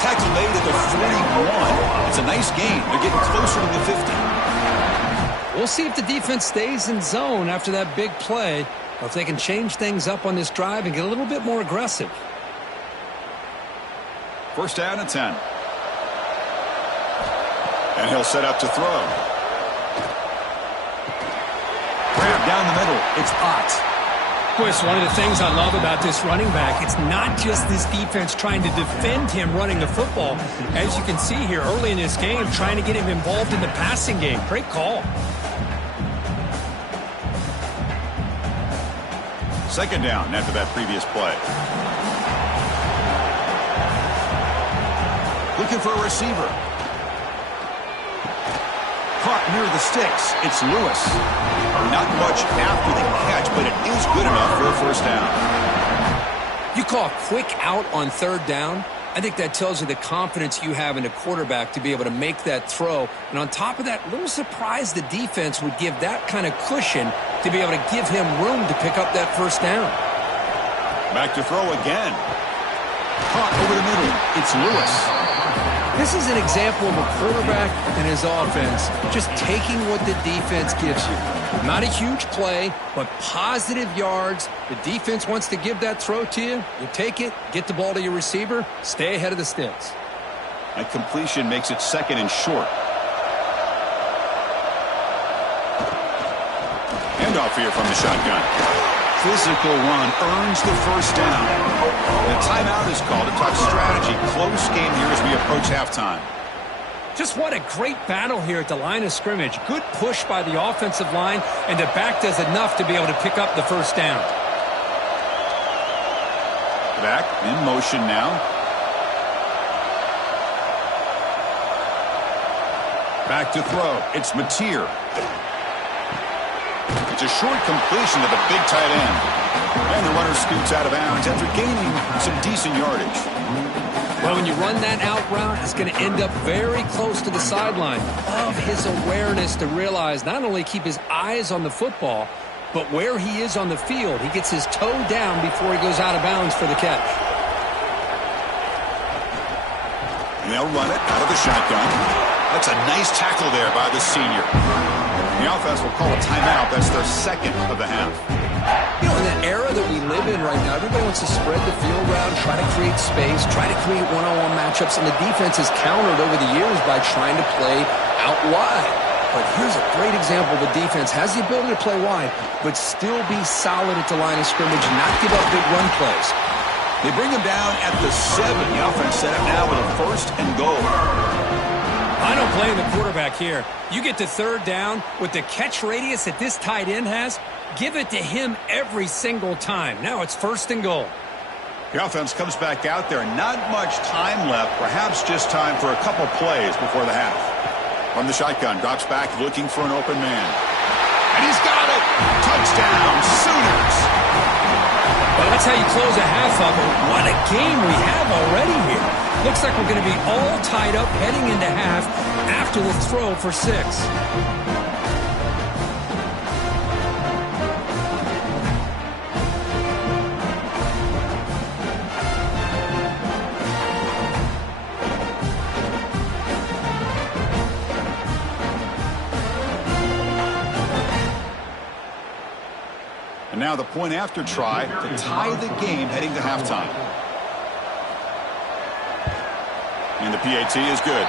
Tackle made at the 41. It's a nice gain. They're getting closer to the 50. We'll see if the defense stays in zone after that big play, or if they can change things up on this drive and get a little bit more aggressive. First down and 10. And he'll set up to throw. Grab down the middle. It's Potts. Boy, it's one of the things I love about this running back. It's not just this defense trying to defend him running the football. As you can see here early in this game, trying to get him involved in the passing game. Great call. Second down after that previous play. Looking for a receiver. Caught near the sticks. It's Lewis. Not much after the catch, but it is good enough for a first down. You call a quick out on third down. I think that tells you the confidence you have in a quarterback to be able to make that throw. And on top of that, a little surprised the defense would give that kind of cushion to be able to give him room to pick up that first down. Back to throw again. Caught over the middle. It's Lewis. This is an example of a quarterback and his offense just taking what the defense gives you. Not a huge play, but positive yards. The defense wants to give that throw to you. You take it, get the ball to your receiver, stay ahead of the sticks. That completion makes it second and short. Handoff here from the shotgun. Physical run earns the first down. The timeout is called to talk strategy. Close game here as we approach halftime. Just what a great battle here at the line of scrimmage. Good push by the offensive line, and the back does enough to be able to pick up the first down. Back in motion now. Back to throw. It's Mateer. It's a short completion to the big tight end. And the runner scoots out of bounds after gaining some decent yardage. Well, when you run that out route, it's going to end up very close to the sideline. Of his awareness to realize not only keep his eyes on the football, but where he is on the field. He gets his toe down before he goes out of bounds for the catch. And they'll run it out of the shotgun. That's a nice tackle there by the senior. The offense will call a timeout. That's their second of the half. You know, in that era that we live in right now, everybody wants to spread the field around, try to create space, try to create one-on-one matchups, and the defense has countered over the years by trying to play out wide. But here's a great example. The defense has the ability to play wide, but still be solid at the line of scrimmage, not give up big run plays. They bring him down at the 7. The offense set up now with a first and goal. I don't blame the quarterback here. You get to third down with the catch radius that this tight end has, give it to him every single time. Now it's first and goal. The offense comes back out there. Not much time left. Perhaps just time for a couple plays before the half. From the shotgun, drops back looking for an open man. And he's got it! Touchdown, Sooners! Well, that's how you close a half of it. What a game we have already here. Looks like we're going to be all tied up heading into half after the throw for 6. And now the point after try to tie the game heading to halftime. And the PAT is good.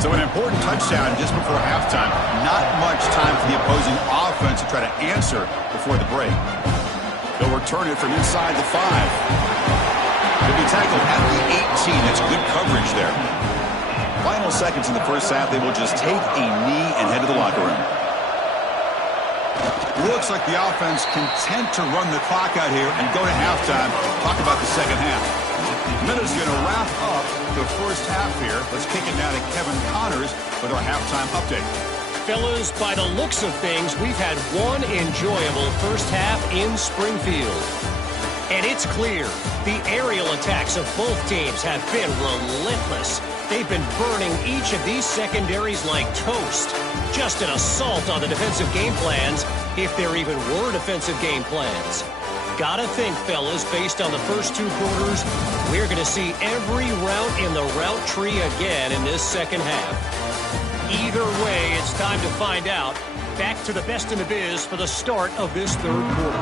So an important touchdown just before halftime. Not much time for the opposing offense to try to answer before the break. They'll return it from inside the 5. They'll be tackled at the 18. That's good coverage there. Final seconds in the first half, they will just take a knee and head to the locker room. Looks like the offense content to run the clock out here and go to halftime. Talk about the second half. Minutes going to wrap up the first half here. Let's kick it now to Kevin Connors with our halftime update. Fellas, by the looks of things, we've had one enjoyable first half in Springfield. And it's clear, the aerial attacks of both teams have been relentless. They've been burning each of these secondaries like toast. Just an assault on the defensive game plans, if there even were defensive game plans. Gotta think, fellas, based on the first 2 quarters, we're going to see every route in the route tree again in this second half. Either way, it's time to find out. Back to the best in the biz for the start of this third quarter.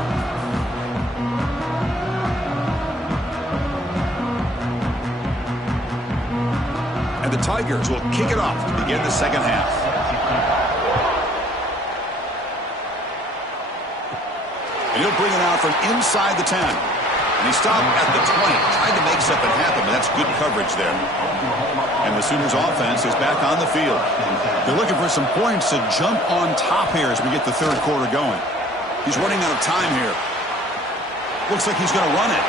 And the Tigers will kick it off to begin the second half. And he'll bring it out from inside the 10. And he stopped at the 20. Tried to make something happen, but that's good coverage there. And the Sooners offense is back on the field. They're looking for some points to jump on top here as we get the third quarter going. He's running out of time here. Looks like he's going to run it.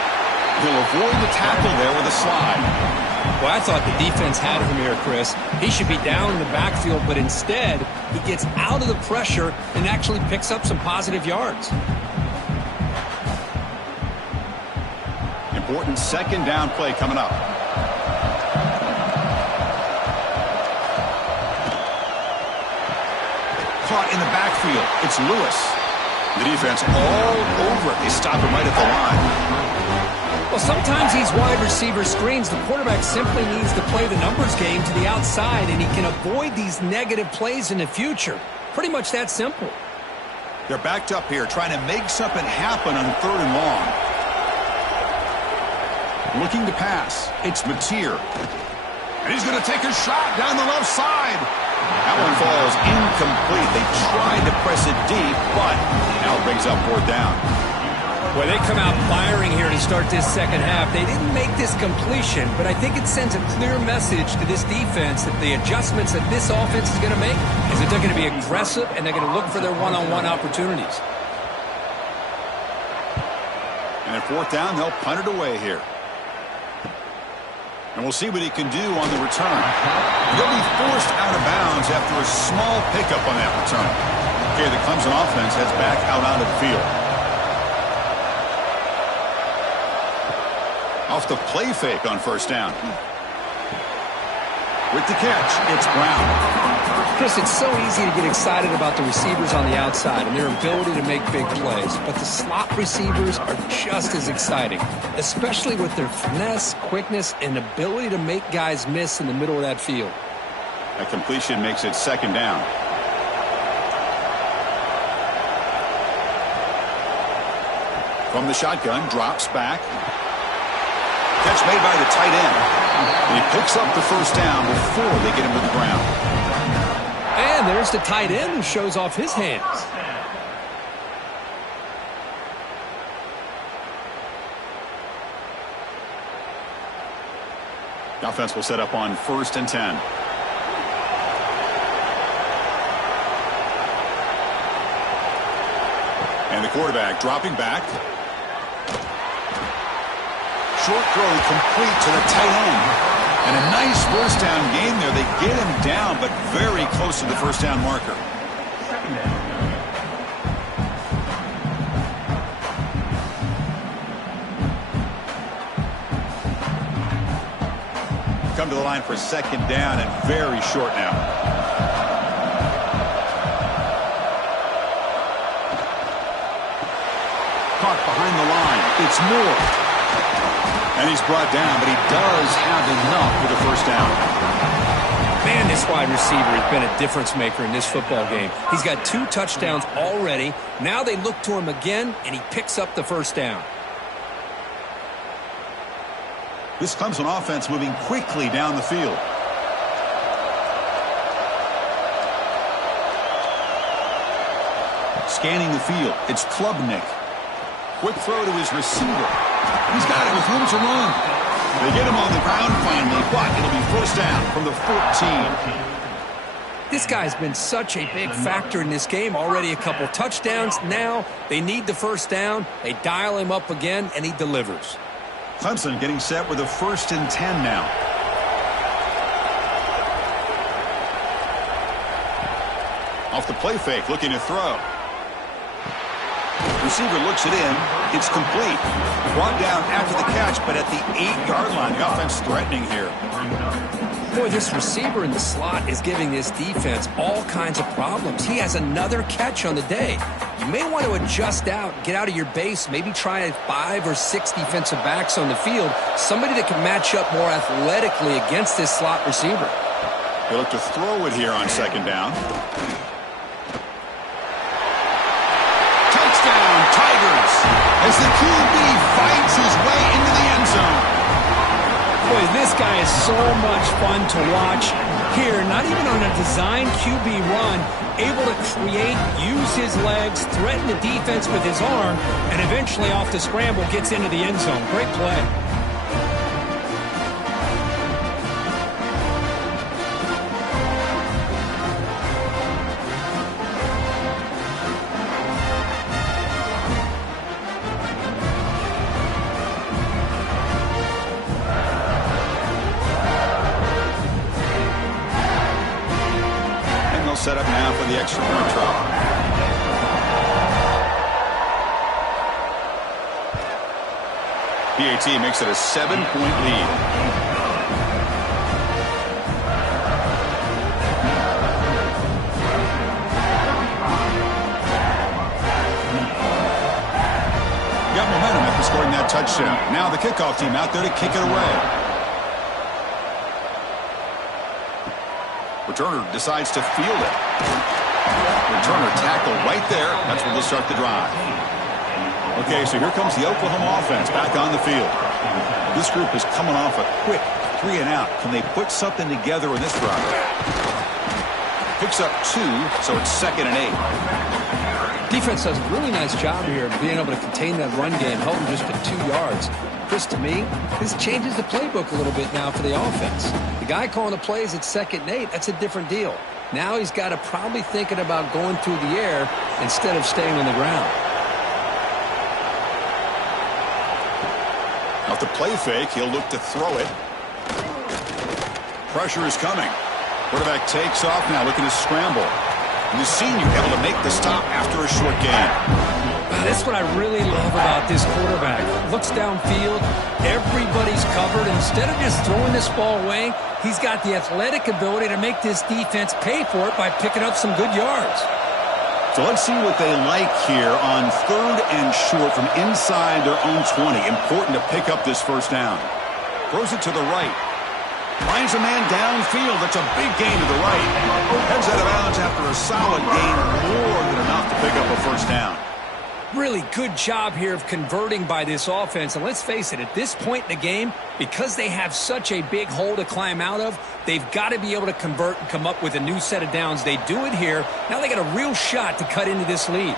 He'll avoid the tackle there with a slide. Well, I thought the defense had him here, Chris. He should be down in the backfield, but instead, he gets out of the pressure and actually picks up some positive yards. Important second down play coming up. Caught in the backfield. It's Lewis. The defense all over it. They stop him right at the line. Well, sometimes these wide receiver screens, the quarterback simply needs to play the numbers game to the outside, and he can avoid these negative plays in the future. Pretty much that simple. They're backed up here, trying to make something happen on 3rd and long. Looking to pass. It's Mateer. And he's going to take a shot down the left side. That one falls incomplete. They tried to press it deep, but now it brings up 4th down. Well, they come out firing here to start this second half. They didn't make this completion, but I think it sends a clear message to this defense that the adjustments that this offense is going to make is that they're going to be aggressive and they're going to look for their one-on-one opportunities. And at 4th down, they'll punt it away here. And we'll see what he can do on the return. He'll be forced out of bounds after a small pickup on that return. Okay, the Clemson offense heads back out onto the field. Off the play fake on 1st down. With the catch, it's Brown. Chris, it's so easy to get excited about the receivers on the outside and their ability to make big plays, but the slot receivers are just as exciting, especially with their finesse, quickness, and ability to make guys miss in the middle of that field. A completion makes it 2nd down. From the shotgun, drops back. Catch made by the tight end. And he picks up the 1st down before they get him to the ground. And there's the tight end who shows off his hands. The offense will set up on 1st and 10. And the quarterback dropping back. Short throw complete to the tight end. And a nice 1st down gain there. They get him down, but very close to the 1st down marker. Come to the line for 2nd down and very short now. Caught behind the line. It's Moore. And he's brought down, but he does have enough for the 1st down. Man, this wide receiver has been a difference maker in this football game. He's got 2 touchdowns already. Now they look to him again, and he picks up the first down. This Clemson offense moving quickly down the field. Scanning the field. It's Klubnik. Quick throw to his receiver. He's got it with room to run. They get him on the ground finally, but it'll be first down from the 14. This guy's been such a big factor in this game. Already a couple touchdowns. Now they need the first down. They dial him up again, and he delivers. Clemson getting set with a 1st and 10 now. Off the play fake, looking to throw. Receiver looks it in. It's complete. Brought down after the catch, but at the 8-yard line. The offense threatening here. Boy, this receiver in the slot is giving this defense all kinds of problems. He has another catch on the day. You may want to adjust out, get out of your base, maybe try 5 or 6 defensive backs on the field, somebody that can match up more athletically against this slot receiver. They look to throw it here on 2nd down. Touchdown, Tigers, as the QB fights his way into the end zone. Boy, this guy is so much fun to watch. Here, not even on a design QB run, able to create, use his legs, threaten the defense with his arm, and eventually off the scramble gets into the end zone. Great play. Set up now for the extra point try. PAT makes it a 7-point lead. Got momentum after scoring that touchdown. Now the kickoff team out there to kick it away. Returner decides to field it. Returner tackle right there. That's where they'll start the drive. Okay, so here comes the Oklahoma offense back on the field. This group is coming off a quick 3 and out. Can they put something together in this drive? Picks up 2, so it's 2nd and 8. Defense does a really nice job here of being able to contain that run game, held him just at 2 yards. Chris, to me, this changes the playbook a little bit now for the offense. The guy calling the plays at 2nd and 8, that's a different deal. Now he's got to probably thinking about going through the air instead of staying on the ground. Off the play fake, he'll look to throw it. Pressure is coming. Quarterback takes off now, looking to scramble. And the senior able to make the stop after a short gain. Wow, that's what I really love about this quarterback. Looks downfield, everybody's covered. Instead of just throwing this ball away, he's got the athletic ability to make this defense pay for it by picking up some good yards. So let's see what they like here on 3rd and short from inside their own 20. Important to pick up this first down. Throws it to the right. Finds a man downfield. That's a big gain to the right. Heads out of bounds after a solid gain, more than enough to pick up a first down. Really good job here of converting by this offense. And let's face it, at this point in the game, because they have such a big hole to climb out of, they've got to be able to convert and come up with a new set of downs. They do it here. Now they got a real shot to cut into this lead.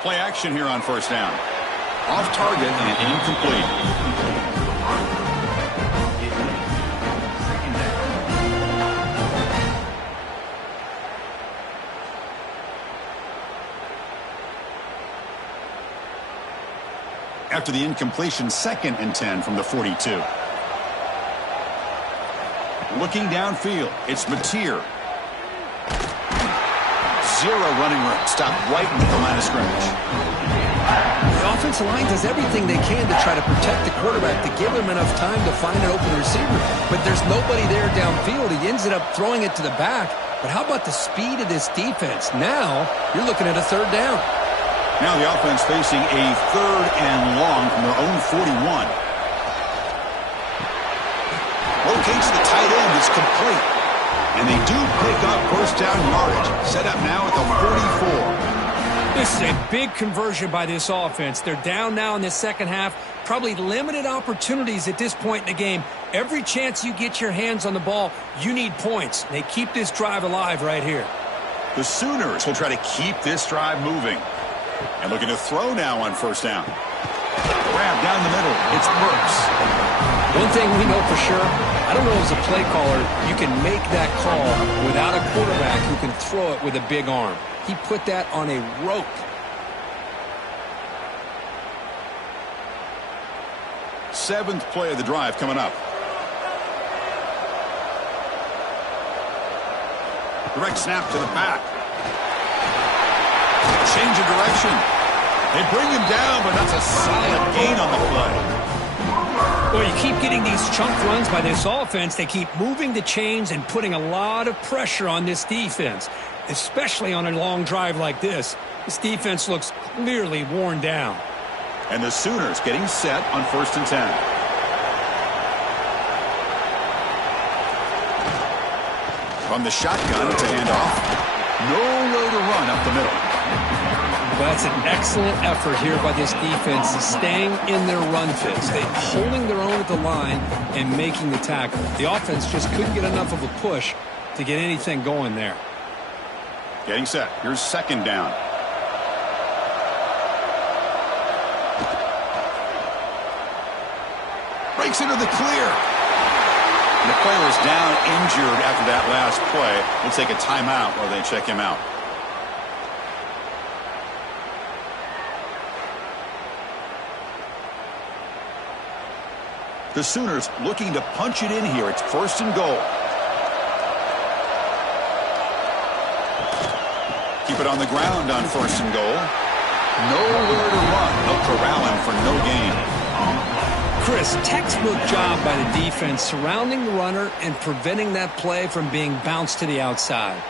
Play action here on first down. Off target and incomplete. After the incompletion, 2nd and 10 from the 42. Looking downfield, it's Mateer. 0 running room. Stopped right in the line of scrimmage. The offensive line does everything they can to try to protect the quarterback, to give him enough time to find an open receiver. But there's nobody there downfield. He ends up throwing it to the back. But how about the speed of this defense? Now you're looking at a 3rd down. Now the offense facing a 3rd and long from their own 41. indicates the tight end is complete. And they do pick up first down yardage. Set up now at the 44. This is a big conversion by this offense. They're down now in the second half. Probably limited opportunities at this point in the game. Every chance you get your hands on the ball, you need points. They keep this drive alive right here. The Sooners will try to keep this drive moving. And looking to throw now on first down. Grab down the middle. It's Brooks. One thing we know for sure, I don't know as a play caller, you can make that call without a quarterback who can throw it with a big arm. He put that on a rope. Seventh play of the drive coming up. Direct snap to the back. Change of direction. They bring him down, but that's a solid gain on the play. Well, you keep getting these chunk runs by this offense. They keep moving the chains and putting a lot of pressure on this defense, especially on a long drive like this. This defense looks clearly worn down. And the Sooners getting set on 1st and 10. From the shotgun, it's a handoff. Nowhere to run up the middle. Well, that's an excellent effort here by this defense, staying in their run fits. They're holding their own at the line and making the tackle. The offense just couldn't get enough of a push to get anything going there. Getting set. Here's second down. Breaks into the clear. And the player is down injured after that last play. We'll take a timeout while they check him out. The Sooners looking to punch it in here. It's 1st and goal. Keep it on the ground on 1st and goal. Nowhere to run. They'll corral him for no gain. Chris, textbook job by the defense surrounding the runner and preventing that play from being bounced to the outside.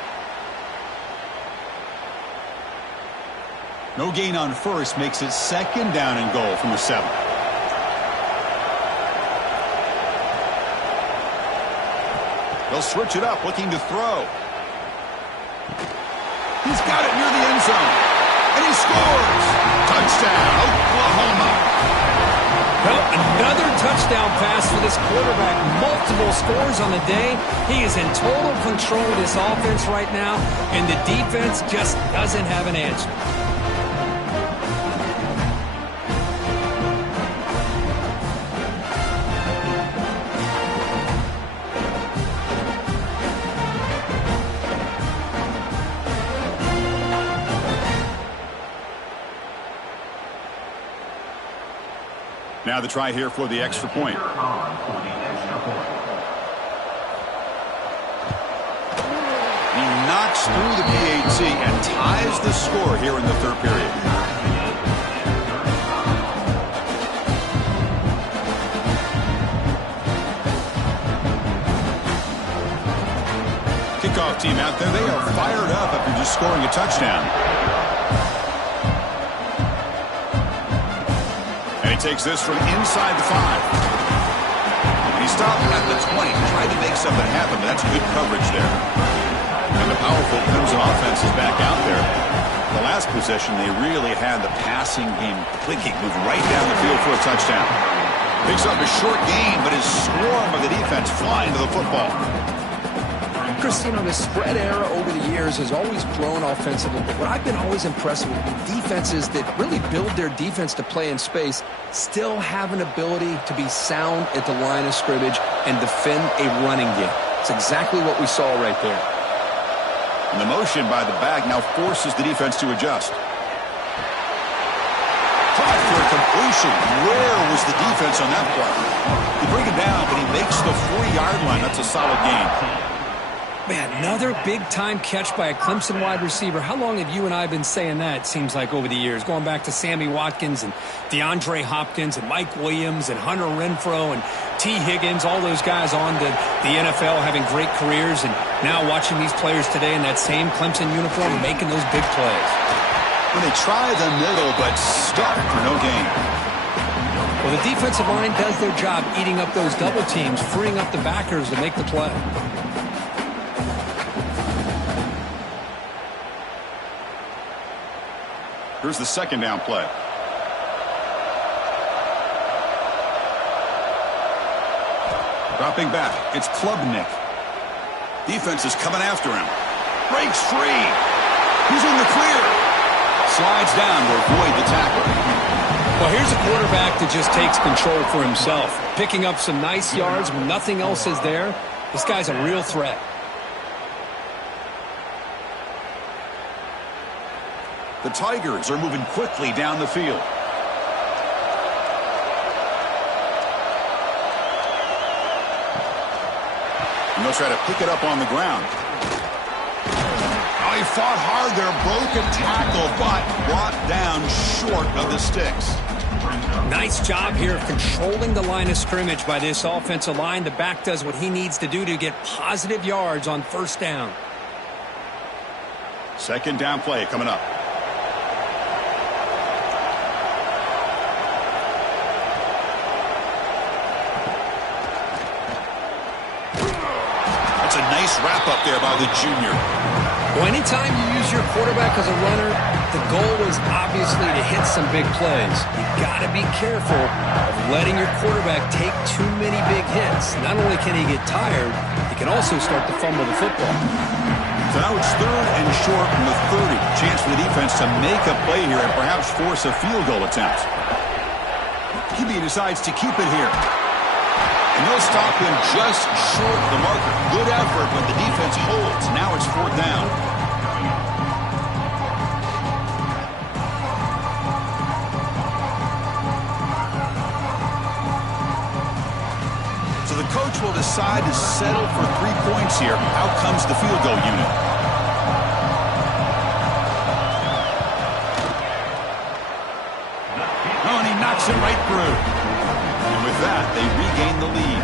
No gain on first makes it 2nd down and goal from the 7. They'll switch it up, looking to throw. He's got it near the end zone. And he scores. Touchdown, Oklahoma. Well, another touchdown pass for this quarterback. Multiple scores on the day. He is in total control of this offense right now, and the defense just doesn't have an answer. Now the try here for the extra point. He knocks through the PAT and ties the score here in the 3rd period. Kickoff team out there. They are fired up after just scoring a touchdown. Takes this from inside the 5. And he stopped at the 20. Tried to make something happen, but that's good coverage there. And the powerful Clemson offense is back out there. The last possession, they really had the passing game clicking. Moved right down the field for a touchdown. Picks up a short gain, but his swarm of the defense flying to the football. Chris, you know, the spread era over the years has always grown offensively, but what I've been always impressed with defenses that really build their defense to play in space still have an ability to be sound at the line of scrimmage and defend a running game. It's exactly what we saw right there. And the motion by the back now forces the defense to adjust. Caught for a completion. Where was the defense on that play? They bring him down, but he makes the 40-yard line. That's a solid gain. Man, another big-time catch by a Clemson wide receiver. How long have you and I been saying that, it seems like, over the years? Going back to Sammy Watkins and DeAndre Hopkins and Mike Williams and Hunter Renfrow and T. Higgins, all those guys on to the NFL having great careers, and now watching these players today in that same Clemson uniform making those big plays. When they try the middle, but stuck for no gain. Well, Well, the defensive line does their job eating up those double teams, freeing up the backers to make the play. Here's the second down play. Dropping back, it's Klubnik. Defense is coming after him. Breaks free. He's in the clear. Slides down to avoid the tackle. Well, here's a quarterback that just takes control for himself. Picking up some nice yards when nothing else is there. This guy's a real threat. The Tigers are moving quickly down the field. And they'll try to pick it up on the ground. Oh, he fought hard there. Broken tackle, but brought down short of the sticks. Nice job here of controlling the line of scrimmage by this offensive line. The back does what he needs to do to get positive yards on first down. Second down play coming up. That's a nice wrap up there by the junior. Well, anytime you use your quarterback as a runner, the goal is obviously to hit some big plays. You've got to be careful of letting your quarterback take too many big hits. Not only can he get tired, he can also start to fumble the football. So now it's third and short from the 30. Chance for the defense to make a play here and perhaps force a field goal attempt. QB decides to keep it here. And they'll stop him just short of the marker. Good effort, but the defense holds. Now it's fourth down. So the coach will decide to settle for 3 points here. Out comes the field goal unit. Oh, and he knocks it right through. And with that, they regain the lead.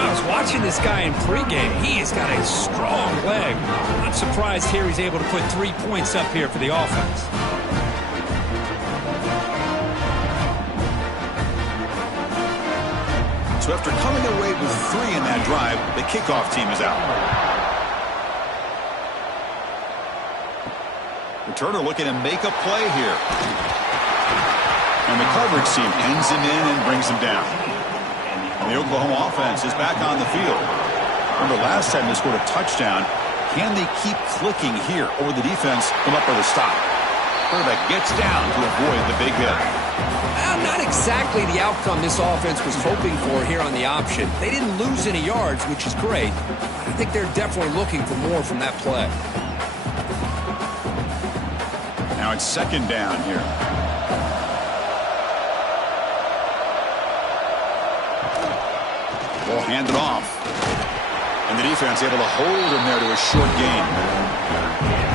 I was watching this guy in pregame. He has got a strong leg. Not surprised here he's able to put 3 points up here for the offense. So after coming away with 3 in that drive, the kickoff team is out. Returner looking to make a play here. And the coverage team ends him in and brings him down. And the Oklahoma offense is back on the field. Remember last time they scored a touchdown. Can they keep clicking here, or will the defense come up with a stop? Quarterback gets down to avoid the big hit. Not exactly the outcome this offense was hoping for here on the option. They didn't lose any yards, which is great. I think they're definitely looking for more from that play. Now it's second down here. Ball handed off. And the defense able to hold him there to a short gain.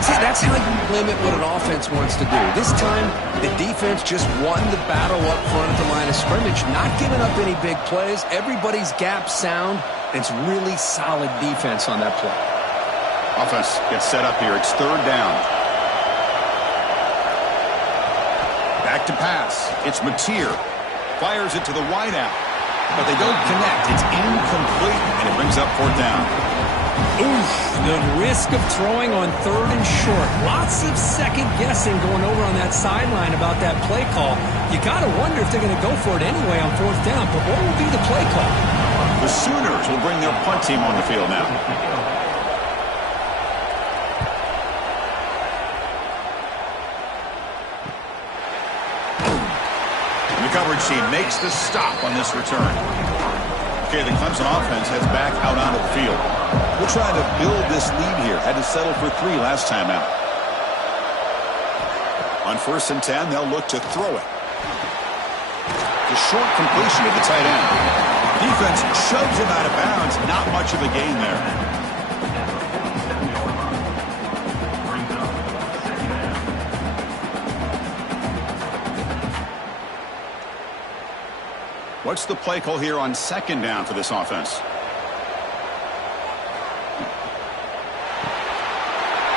See, that's how you limit what an offense wants to do. This time, the defense just won the battle up front at the line of scrimmage, not giving up any big plays. Everybody's gap sound. It's really solid defense on that play. Offense gets set up here. It's third down. Back to pass. It's Mateer. Fires it to the wideout. But they don't connect. It's incomplete, and it brings up fourth down. Oof, the risk of throwing on third and short. Lots of second guessing going over on that sideline about that play call. You got to wonder if they're going to go for it anyway on fourth down. But what will be the play call? The Sooners will bring their punt team on the field now. Coverage team makes the stop on this return. Okay, the Clemson offense heads back out onto the field. We're trying to build this lead here. Had to settle for 3 last time out. On 1st and 10, they'll look to throw it. The short completion to the tight end. Defense shoves him out of bounds. Not much of a gain there. What's the play call here on second down for this offense?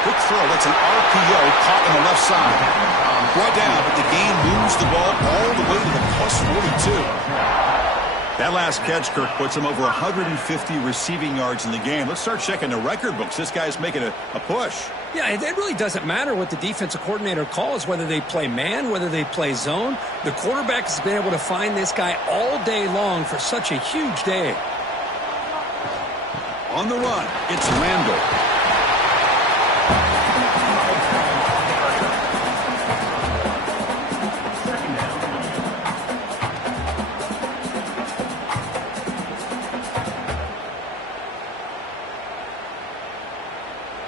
Quick throw. That's an RPO caught on the left side. Brought down, but the gain moves the ball all the way to the +42. That last catch, Kirk, puts him over 150 receiving yards in the game. Let's start checking the record books. This guy's making a push. Yeah, it really doesn't matter what the defensive coordinator calls, whether they play man, whether they play zone. The quarterback has been able to find this guy all day long for such a huge day. On the run, it's Randall.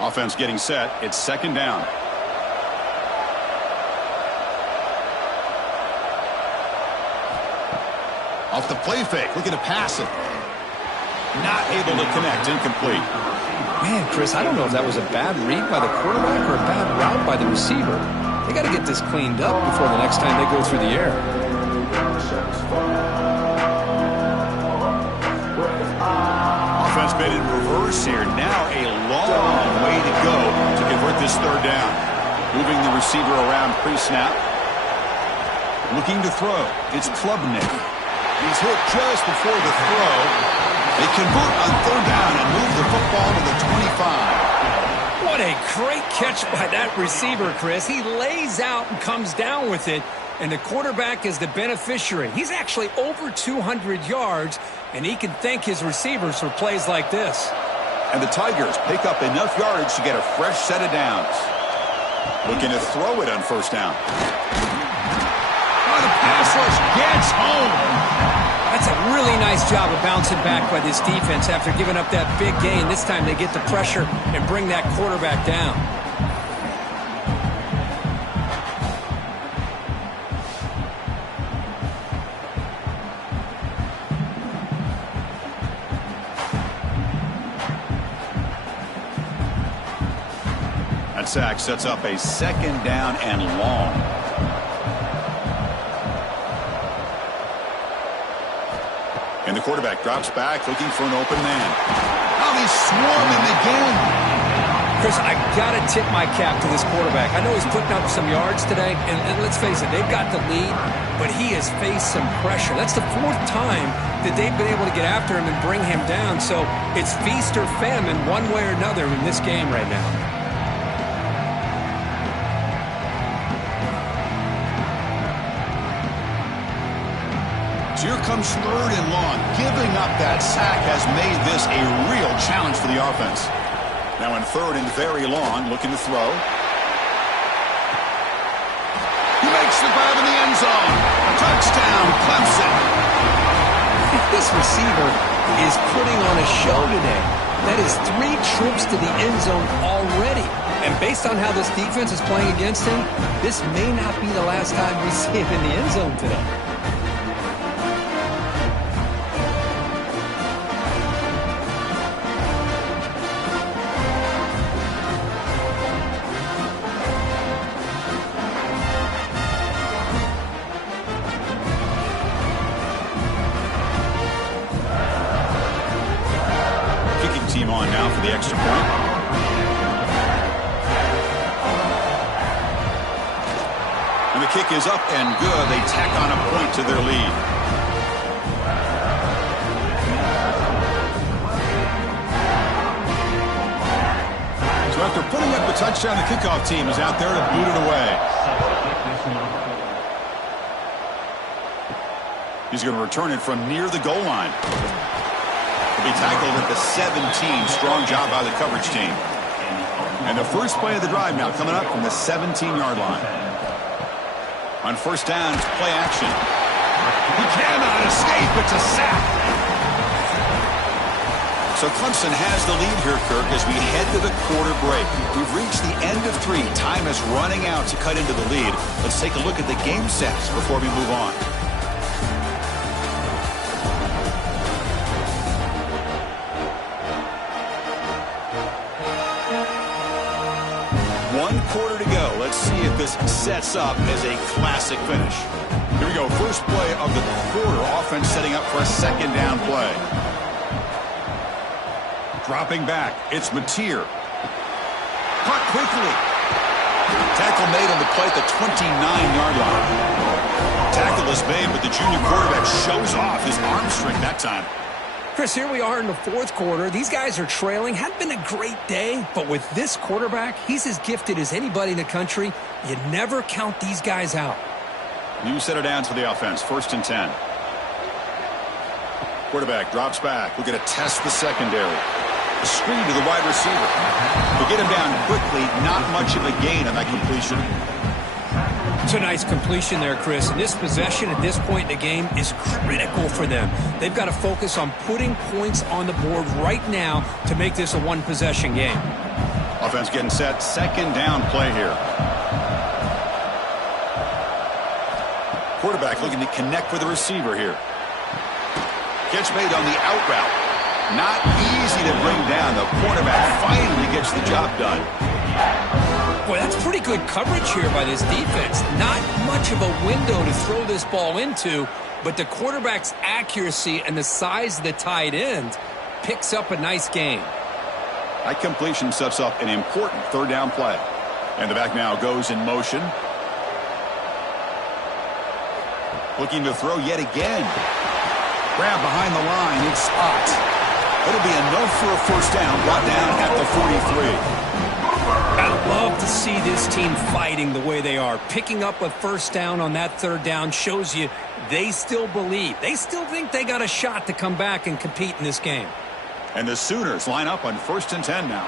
Offense getting set. It's second down. Off the play fake. Looking to pass it. Not able to connect. Incomplete. Man, Chris, I don't know if that was a bad read by the quarterback or a bad route by the receiver. They got to get this cleaned up before the next time they go through the air. Offense made in reverse here. Now a long way to go to convert this third down. Moving the receiver around pre-snap. Looking to throw. It's Klubnik. He's hit just before the throw. They convert on third down and move the football to the 25. What a great catch by that receiver, Chris. He lays out and comes down with it, and the quarterback is the beneficiary. He's actually over 200 yards, and he can thank his receivers for plays like this. And the Tigers pick up enough yardage to get a fresh set of downs. Looking to throw it on first down. Oh, the pass rush gets home. That's a really nice job of bouncing back by this defense after giving up that big gain. This time they get the pressure and bring that quarterback down. That sack sets up a second down and long. And the quarterback drops back looking for an open man. Oh, he's swarming again. Chris, I got to tip my cap to this quarterback. I know he's putting up some yards today, and let's face it, they've got the lead, but he has faced some pressure. That's the fourth time that they've been able to get after him and bring him down. So it's feast or famine one way or another in this game right now. Here comes third and long. Giving up that sack has made this a real challenge for the offense. Now in third and very long, looking to throw. He makes the grab in the end zone. Touchdown, Clemson. This receiver is putting on a show today. That is 3 trips to the end zone already. And based on how this defense is playing against him, this may not be the last time we see him in the end zone today. Team on now for the extra point. And the kick is up and good. They tack on a point to their lead. So after putting up the touchdown, the kickoff team is out there to boot it away. He's going to return it from near the goal line. Be tackled at the 17. Strong job by the coverage team. And the first play of the drive now coming up from the 17-yard line. On first down, it's play action. He cannot escape. It's a sack. So Clemson has the lead here, Kirk, as we head to the quarter break. We've reached the end of 3. Time is running out to cut into the lead. Let's take a look at the game sets before we move on. Quarter to go. Let's see if this sets up as a classic finish. Here we go. First play of the quarter. Offense setting up for a second down play. Dropping back. It's Mateer. Caught quickly. Tackle made on the play at the 29-yard line. Tackle is made, but the junior quarterback shows off his arm strength that time. Chris, here we are in the fourth quarter. These guys are trailing. Hadn't been a great day, but with this quarterback, he's as gifted as anybody in the country. You never count these guys out. New set of downs for the offense. 1st and 10. Quarterback drops back. We're going to test the secondary. A screen to the wide receiver. We'll get him down quickly. Not much of a gain on that completion. It's a nice completion there, Chris. And this possession at this point in the game is critical for them. They've got to focus on putting points on the board right now to make this a one-possession game. Offense getting set. 2nd down play here. Quarterback looking to connect with the receiver here. Catch made on the out route. Not easy to bring down. The cornerback finally gets the job done. Boy, that's pretty good coverage here by this defense. Not much of a window to throw this ball into, but the quarterback's accuracy and the size of the tight end picks up a nice gain. That completion sets up an important 3rd down play. And the back now goes in motion. Looking to throw yet again. Grab behind the line. It's spot. It'll be enough for a 1st down. Brought down at the 43. I love to see this team fighting the way they are. Picking up a 1st down on that 3rd down shows you they still believe. They still think they got a shot to come back and compete in this game. And the Sooners line up on 1st and 10 now.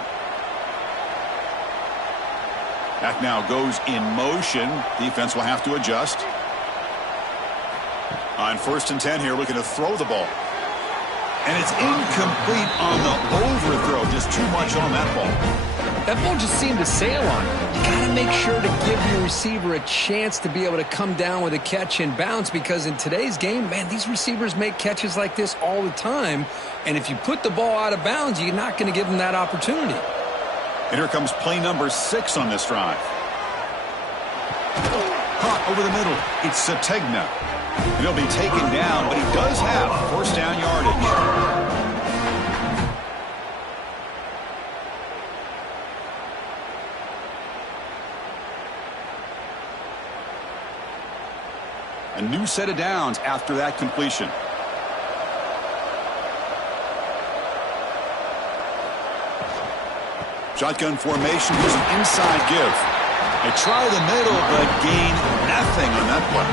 Back now goes in motion. Defense will have to adjust. On 1st and 10 here, looking to throw the ball. And it's incomplete on the overthrow. Just too much on that ball. That ball just seemed to sail on it. You got to make sure to give your receiver a chance to be able to come down with a catch and bounce, because in today's game, man, these receivers make catches like this all the time. And if you put the ball out of bounds, you're not going to give them that opportunity. And here comes play number 6 on this drive. Caught over the middle. It's Sategna. And he'll be taken down, but he does have 1st down yardage. A new set of downs after that completion. Shotgun formation. Here's an inside give. They try the middle, but gain nothing on that play.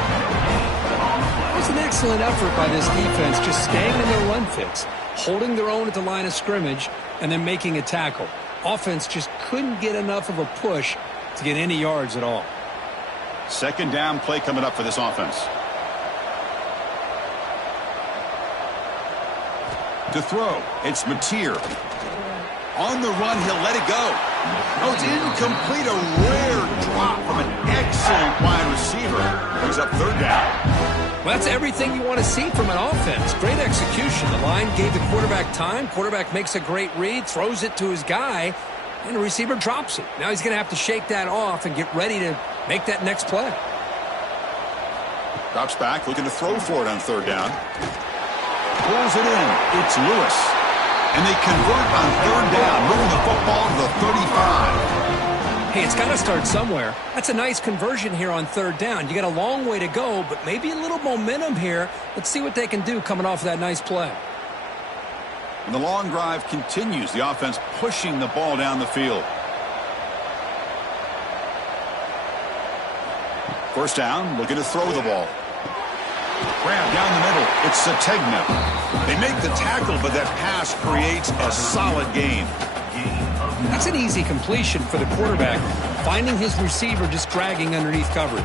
It was an excellent effort by this defense, just staying in their run fits, holding their own at the line of scrimmage, and then making a tackle. Offense just couldn't get enough of a push to get any yards at all. 2nd down play coming up for this offense. To throw, it's Mateer. On the run, he'll let it go. Oh, it's incomplete. A rare drop from an excellent wide receiver. Brings up 3rd down. Well, that's everything you want to see from an offense. Great execution. The line gave the quarterback time. Quarterback makes a great read, throws it to his guy, and the receiver drops it. Now he's going to have to shake that off and get ready to make that next play. Drops back, looking to throw for it on 3rd down. Pulls it in. It's Lewis. And they convert on 3rd down, moving the football to the 35. Hey, it's got to start somewhere. That's a nice conversion here on 3rd down. You got a long way to go, but maybe a little momentum here. Let's see what they can do coming off of that nice play. And the long drive continues. The offense pushing the ball down the field. 1st down, looking to throw the ball. Grab down the middle. It's Sategna. They make the tackle, but that pass creates a solid gain. That's an easy completion for the quarterback, finding his receiver just dragging underneath coverage.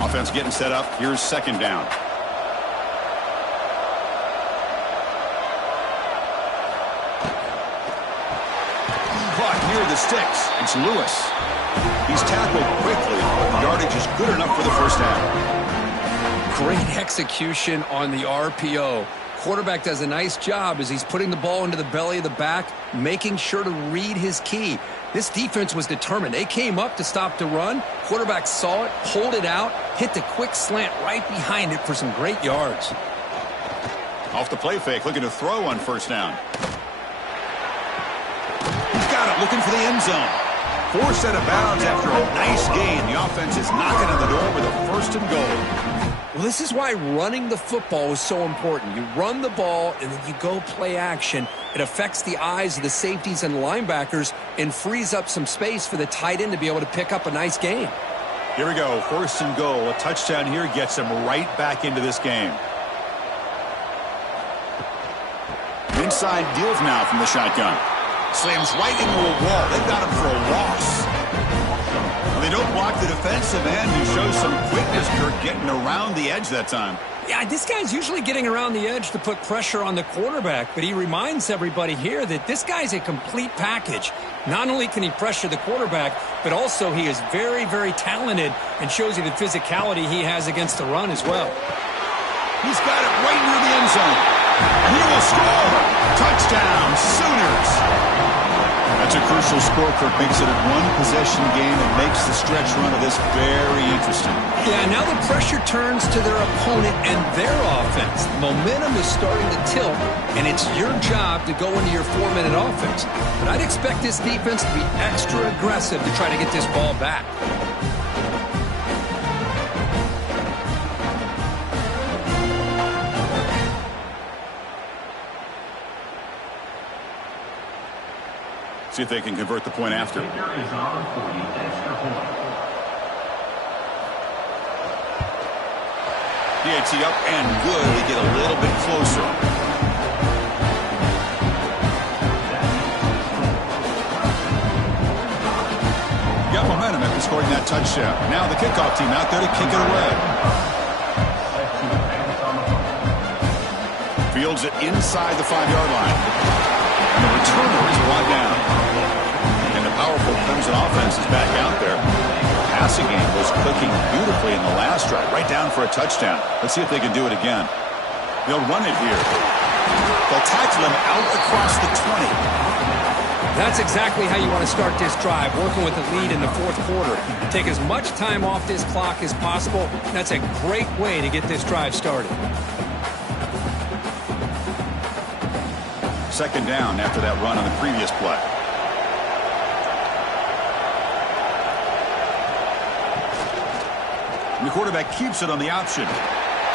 Offense getting set up. Here's 2nd down. Caught near the sticks. It's Lewis. He's tackled quickly, but the yardage is good enough for the 1st down. Great execution on the RPO. Quarterback does a nice job as he's putting the ball into the belly of the back, making sure to read his key. This defense was determined. They came up to stop the run. Quarterback saw it, pulled it out, hit the quick slant right behind it for some great yards. Off the play fake, looking to throw on 1st down. out looking for the end zone. Forced out of bounds after a nice gain. The offense is knocking on the door with a first and goal. Well, this is why running the football is so important. You run the ball, and then you go play action. It affects the eyes of the safeties and linebackers and frees up some space for the tight end to be able to pick up a nice gain. Here we go. First and goal. A touchdown here gets him right back into this game. Inside deals now from the shotgun. Slams right into a wall. They've got him for a loss. Well, they don't block the defensive end, who shows some quickness, Kirk, getting around the edge that time. Yeah, this guy's usually getting around the edge to put pressure on the quarterback, but he reminds everybody here that this guy's a complete package. Not only can he pressure the quarterback, but also he is very, very talented and shows you the physicality he has against the run as well. He's got it right near the end zone. And he will score. Touchdown, Sooners. That's a crucial score. Kirk makes it a one-possession game and makes the stretch run of this very interesting. Yeah, now the pressure turns to their opponent and their offense. The momentum is starting to tilt, and it's your job to go into your 4-minute offense. But I'd expect this defense to be extra aggressive to try to get this ball back. See if they can convert the point after. Kicker is on for the extra point. PAT up and good. They get a little bit closer. Got momentum after scoring that touchdown. Now the kickoff team out there to kick it away. Fields it inside the 5-yard line. And the returner is brought down. And the powerful Clemson offense is back out there. The passing game was clicking beautifully in the last drive, right down for a touchdown. Let's see if they can do it again. They'll run it here. They'll tackle him out across the 20. That's exactly how you want to start this drive, working with the lead in the fourth quarter. Take as much time off this clock as possible. That's a great way to get this drive started. Second down after that run on the previous play. And the quarterback keeps it on the option.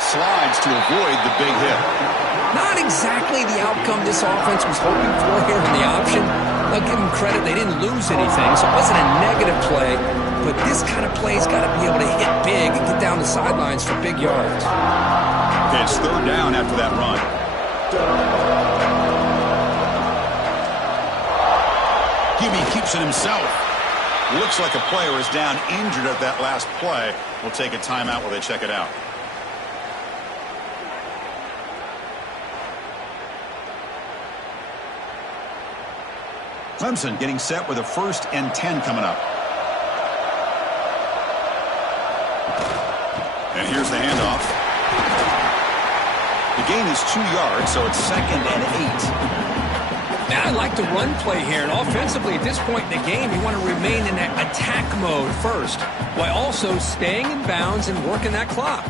Slides to avoid the big hit. Not exactly the outcome this offense was hoping for here in the option. I'll give them credit. They didn't lose anything, so it wasn't a negative play. But this kind of play's got to be able to hit big and get down the sidelines for big yards. Okay, it's third down after that run. QB keeps it himself. Looks like a player is down injured at that last play. We'll take a timeout while they check it out. Clemson getting set with a 1st and 10 coming up. And here's the handoff. The gain is 2 yards, so it's 2nd and 8. Now, I like the run play here, and offensively at this point in the game, you want to remain in that attack mode first, while also staying in bounds and working that clock.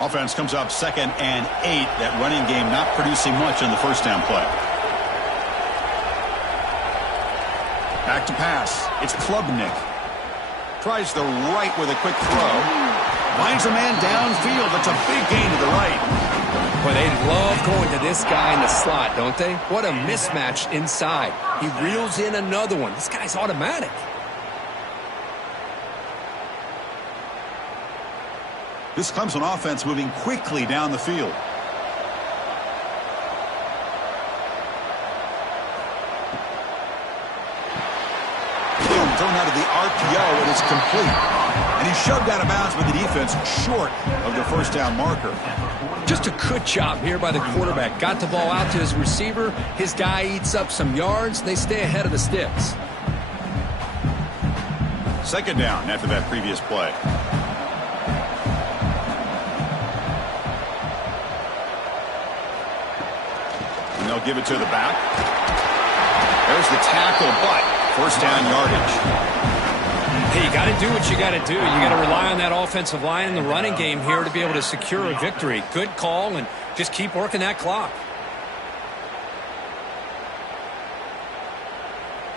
Offense comes up 2nd and 8. That running game not producing much on the first down play. Back to pass. It's Klubnik. Tries the right with a quick throw. Finds a man downfield. That's a big gain to the right. Boy, they love going to this guy in the slot, don't they? What a mismatch inside. He reels in another one. This guy's automatic. This Clemson offense moving quickly down the field. Thrown out of the RPO, and it's complete. And he's shoved out of bounds with the defense short of the first down marker. Just a good job here by the quarterback. Got the ball out to his receiver. His guy eats up some yards. They stay ahead of the sticks. Second down after that previous play. And they'll give it to the back. There's the tackle, but first down yardage. Hey, you got to do what you got to do. You got to rely on that offensive line in the running game here to be able to secure a victory. Good call, and just keep working that clock.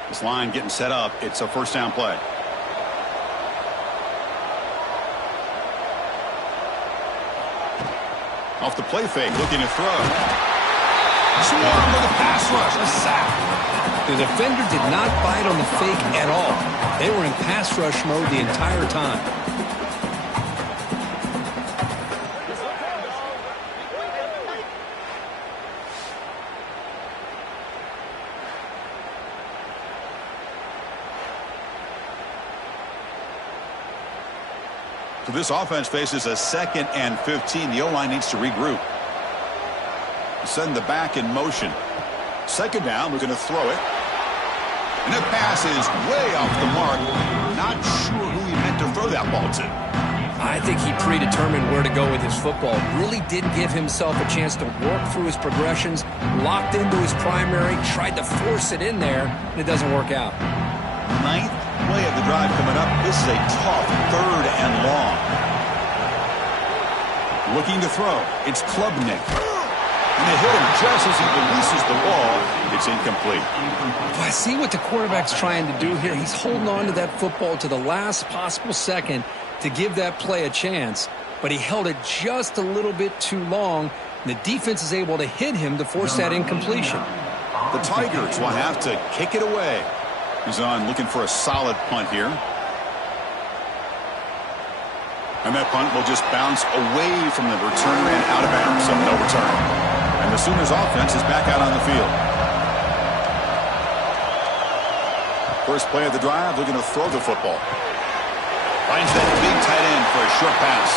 This line getting set up. It's a first down play. Off the play fake, looking to throw. Swarm with a pass rush, a sack. The defender did not bite on the fake at all. They were in pass rush mode the entire time. So this offense faces a 2nd and 15. The O-line needs to regroup. Send the back in motion. 2nd down, we're going to throw it. And that pass is way off the mark. Not sure who he meant to throw that ball to. I think he predetermined where to go with his football. Really didn't give himself a chance to work through his progressions. Locked into his primary, tried to force it in there, and it doesn't work out. 9th play of the drive coming up. This is a tough 3rd and long. Looking to throw. It's Klubnik. And they hit him just as he releases the ball. It's incomplete. I see what the quarterback's trying to do here. He's holding on to that football to the last possible second to give that play a chance. But he held it just a little bit too long. And the defense is able to hit him to force that incompletion. The Tigers will have to kick it away. He's on looking for a solid punt here. And that punt will just bounce away from the returner and out of bounds, so no return. And the Sooners offense is back out on the field. First play of the drive, looking to throw the football. Finds that big tight end for a short pass.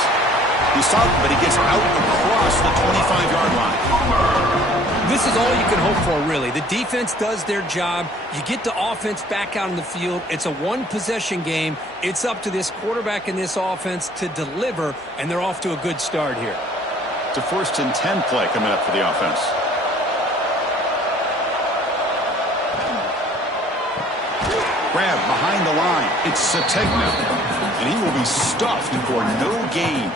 He's stopped, but he gets out across the 25-yard line. This is all you can hope for, really. The defense does their job. You get the offense back out on the field. It's a one-possession game. It's up to this quarterback and this offense to deliver, and they're off to a good start here. It's a 1st and 10 play coming up for the offense. Grab behind the line. It's Sategna, and he will be stuffed for no gain.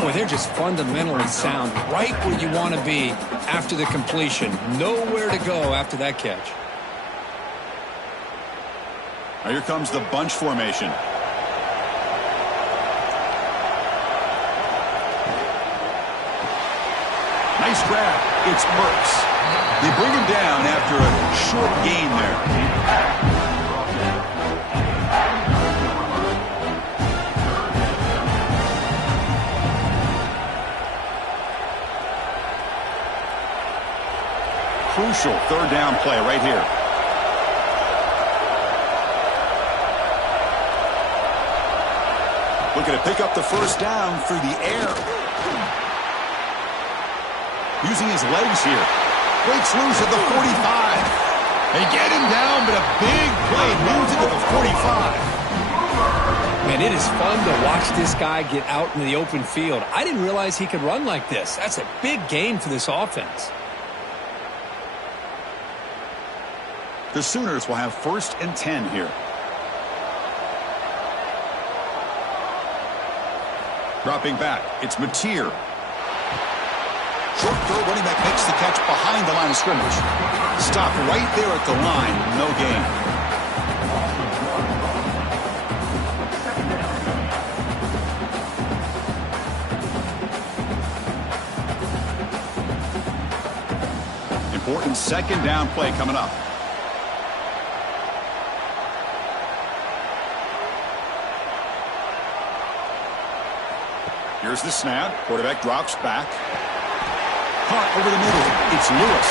Boy, they're just fundamentally sound, right where you want to be after the completion. Nowhere to go after that catch. Now here comes the bunch formation. Nice grab. It's Burks. They bring him down after a short gain there. Crucial 3rd down play right here. Looking to pick up the first down through the air. Using his legs here. Breaks loose at the 45. They get him down, but a big play moves it to the 45. Man, it is fun to watch this guy get out in the open field. I didn't realize he could run like this. That's a big gain for this offense. The Sooners will have 1st and 10 here. Dropping back, it's Mateer. Short throw, running back makes the catch behind the line of scrimmage. Stopped right there at the line, no gain. Important 2nd down play coming up. Here's the snap. Quarterback drops back. Caught over the middle. It's Lewis.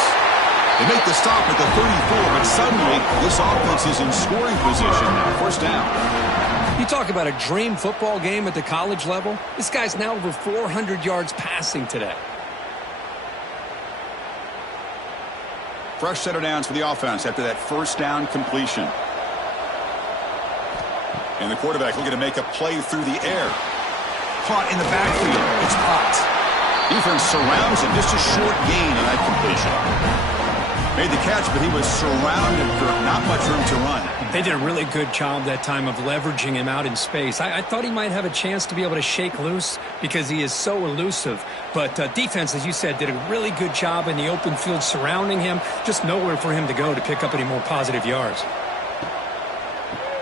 They make the stop at the 34, but suddenly this offense is in scoring position now. 1st down. You talk about a dream football game at the college level. This guy's now over 400 yards passing today. Fresh set of downs for the offense after that 1st down completion. And the quarterback looking to make a play through the air. Caught in the backfield. It's Potts. Defense surrounds him. Just a short gain on that completion. Made the catch, but he was surrounded for not much room to run. They did a really good job that time of leveraging him out in space. I thought he might have a chance to be able to shake loose because he is so elusive. But defense, as you said, did a really good job in the open field surrounding him. Just nowhere for him to go to pick up any more positive yards.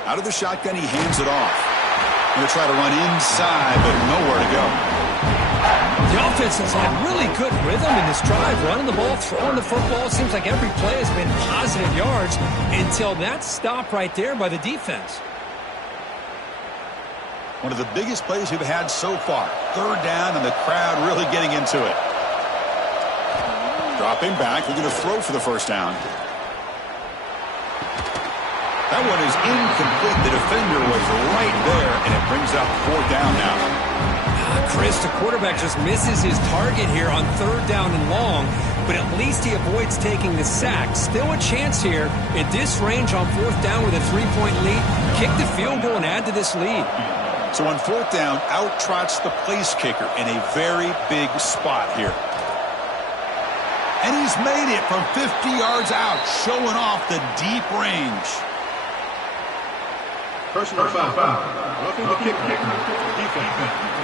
Out of the shotgun, he hands it off. Going to try to run inside, but nowhere to go. The offense has had really good rhythm in this drive, running the ball, throwing the football. It seems like every play has been positive yards until that stop right there by the defense. One of the biggest plays we've had so far. Third down, and the crowd really getting into it. Dropping back, we're going to throw for the first down. That one is incomplete. The defender was right there, and it brings up fourth down now. Chris, the quarterback just misses his target here on third down and long, but at least he avoids taking the sack. Still a chance here at this range on fourth down with a 3-point lead. Kick the field goal and add to this lead. So on fourth down, out trots the place kicker in a very big spot here. And he's made it from 50 yards out, showing off the deep range. Personal foul. Roughing the kicker. Defense.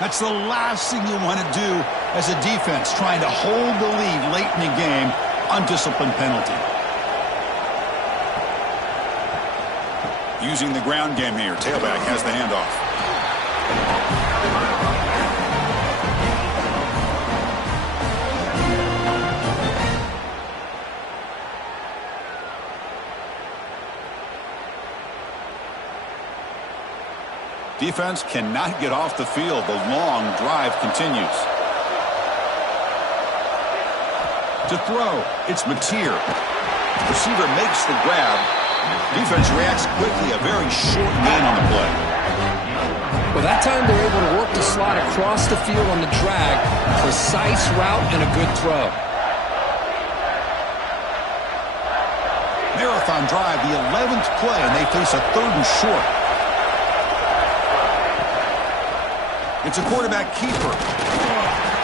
That's the last thing you want to do as a defense, trying to hold the lead late in the game, undisciplined penalty. Using the ground game here, tailback has the handoff. Defense cannot get off the field. The long drive continues. To throw, it's Mateer. Receiver makes the grab. Defense reacts quickly. A very short gain on the play. Well, that time they're able to work the slot across the field on the drag. Precise route and a good throw. Marathon drive, the 11th play, and they face a third and short. It's a quarterback keeper.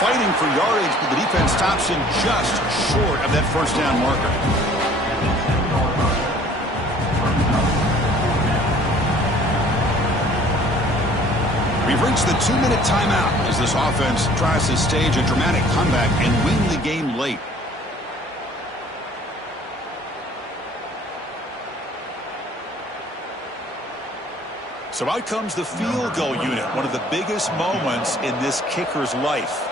Fighting for yardage, but the defense stops him just short of that first down marker. We've reached the 2-minute timeout as this offense tries to stage a dramatic comeback and win the game late. So out comes the field goal unit, one of the biggest moments in this kicker's life.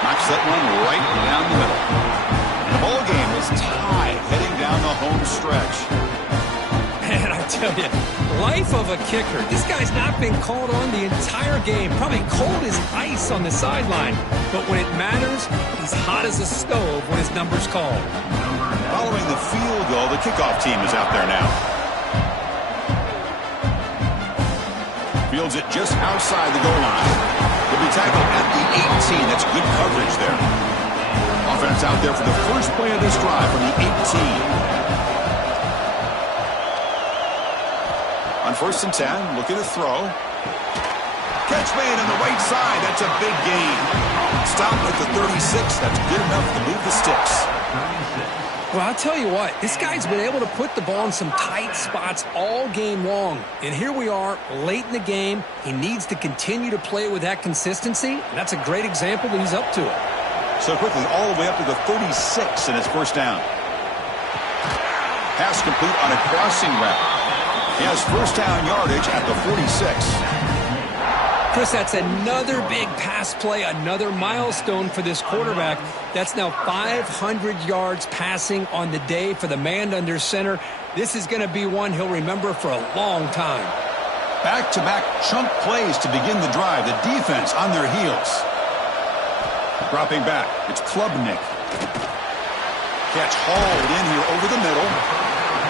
Knocks that one right down the middle. The ball game is tied heading down the home stretch. Man, I tell you, life of a kicker. This guy's not been called on the entire game. Probably cold as ice on the sideline. But when it matters, he's hot as a stove when his number's called. Following the field goal, the kickoff team is out there now. Fields it just outside the goal line. He'll be tackled at the 18. That's good coverage there. Offense out there for the first play of this drive from the 18. On first and 10, looking to throw. Catch made on the right side. That's a big gain. Stop at the 36. That's good enough to move the sticks. Well, I'll tell you what, this guy's been able to put the ball in some tight spots all game long. And here we are, late in the game. He needs to continue to play with that consistency. And that's a great example that he's up to it. So quickly, all the way up to the 36 in his first down. Pass complete on a crossing route. He has first down yardage at the 46. Chris, that's another big pass play, another milestone for this quarterback. That's now 500 yards passing on the day for the man under center. This is going to be one he'll remember for a long time. Back-to-back chunk plays to begin the drive. The defense on their heels. Dropping back, it's Klubnik. Catch hauled in here over the middle.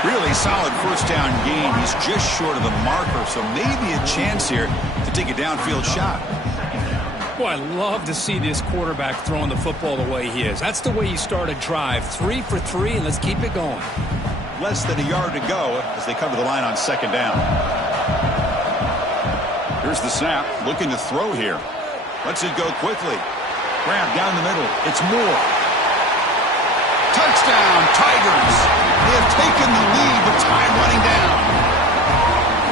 Really solid first down gain. He's just short of the marker, so maybe a chance here to take a downfield shot. Boy, I love to see this quarterback throwing the football the way he is. That's the way you start a drive. 3 for 3, and let's keep it going. Less than a yard to go as they come to the line on second down. Here's the snap. Looking to throw here. Lets it go quickly. Grab down the middle. It's Moore. Touchdown, Tigers. They have taken the lead with time running down.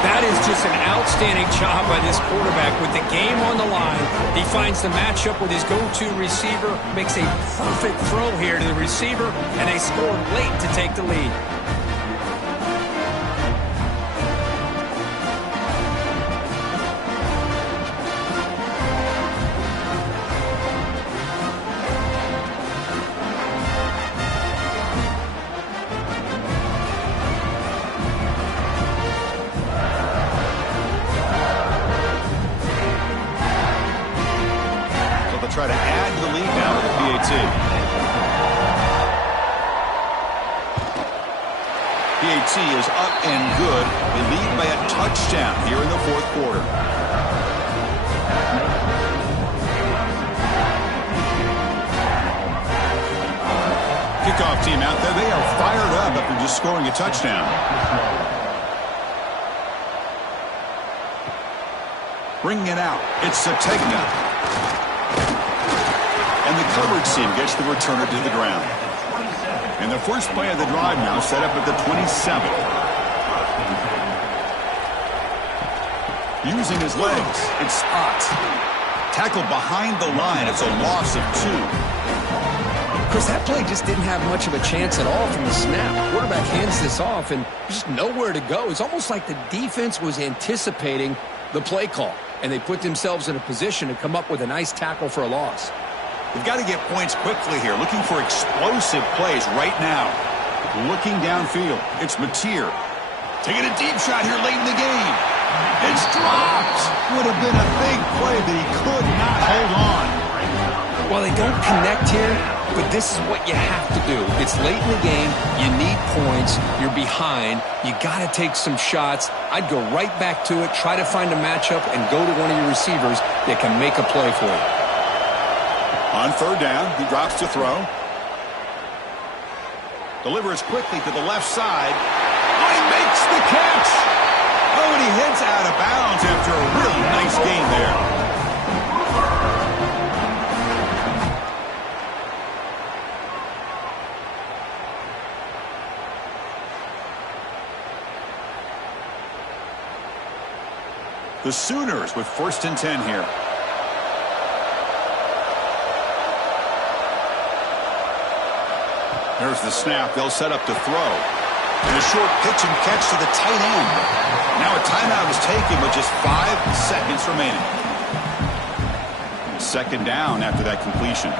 That is just an outstanding job by this quarterback with the game on the line. He finds the matchup with his go-to receiver, makes a perfect throw here to the receiver, and they scored late to take the lead. Try to add to the lead now with the PAT. PAT is up and good. They lead by a touchdown here in the fourth quarter. Kickoff team out there. They are fired up after just scoring a touchdown. Bringing it out. It's Sategna. And the coverage team gets the returner to the ground. And the first play of the drive now set up at the 27. Using his legs, it's Spot. Tackled behind the line. It's a loss of 2. Of course, that play just didn't have much of a chance at all from the snap. The quarterback hands this off, and there's just nowhere to go. It's almost like the defense was anticipating the play call, and they put themselves in a position to come up with a nice tackle for a loss. They've got to get points quickly here, looking for explosive plays right now. Looking downfield, it's Mateer. Taking a deep shot here late in the game. It's dropped. Would have been a big play, but he could not hold on. Well, they don't connect here, but this is what you have to do. It's late in the game. You need points. You're behind. You got to take some shots. I'd go right back to it, try to find a matchup, and go to one of your receivers that can make a play for you. On third down, he drops to throw. Delivers quickly to the left side. Oh, he makes the catch. Oh, and he heads out of bounds after a really nice gain there. The Sooners with 1st and 10 here. There's the snap. They'll set up to throw. And a short pitch and catch to the tight end. Now a timeout is taken with just 5 seconds remaining. 2nd down after that completion.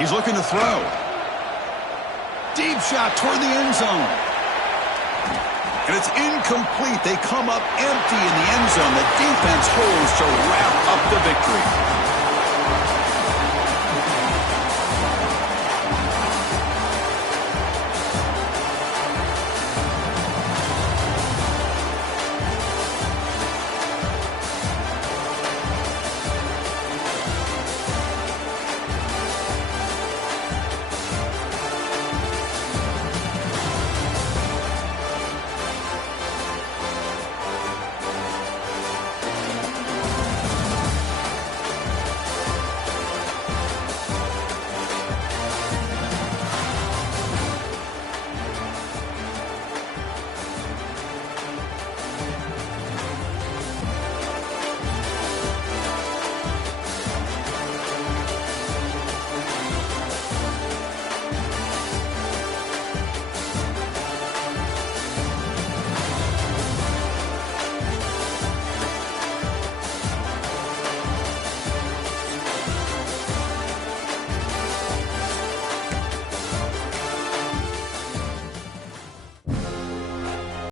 He's looking to throw. Deep shot toward the end zone. And it's incomplete. They come up empty in the end zone. The defense holds to wrap up the victory.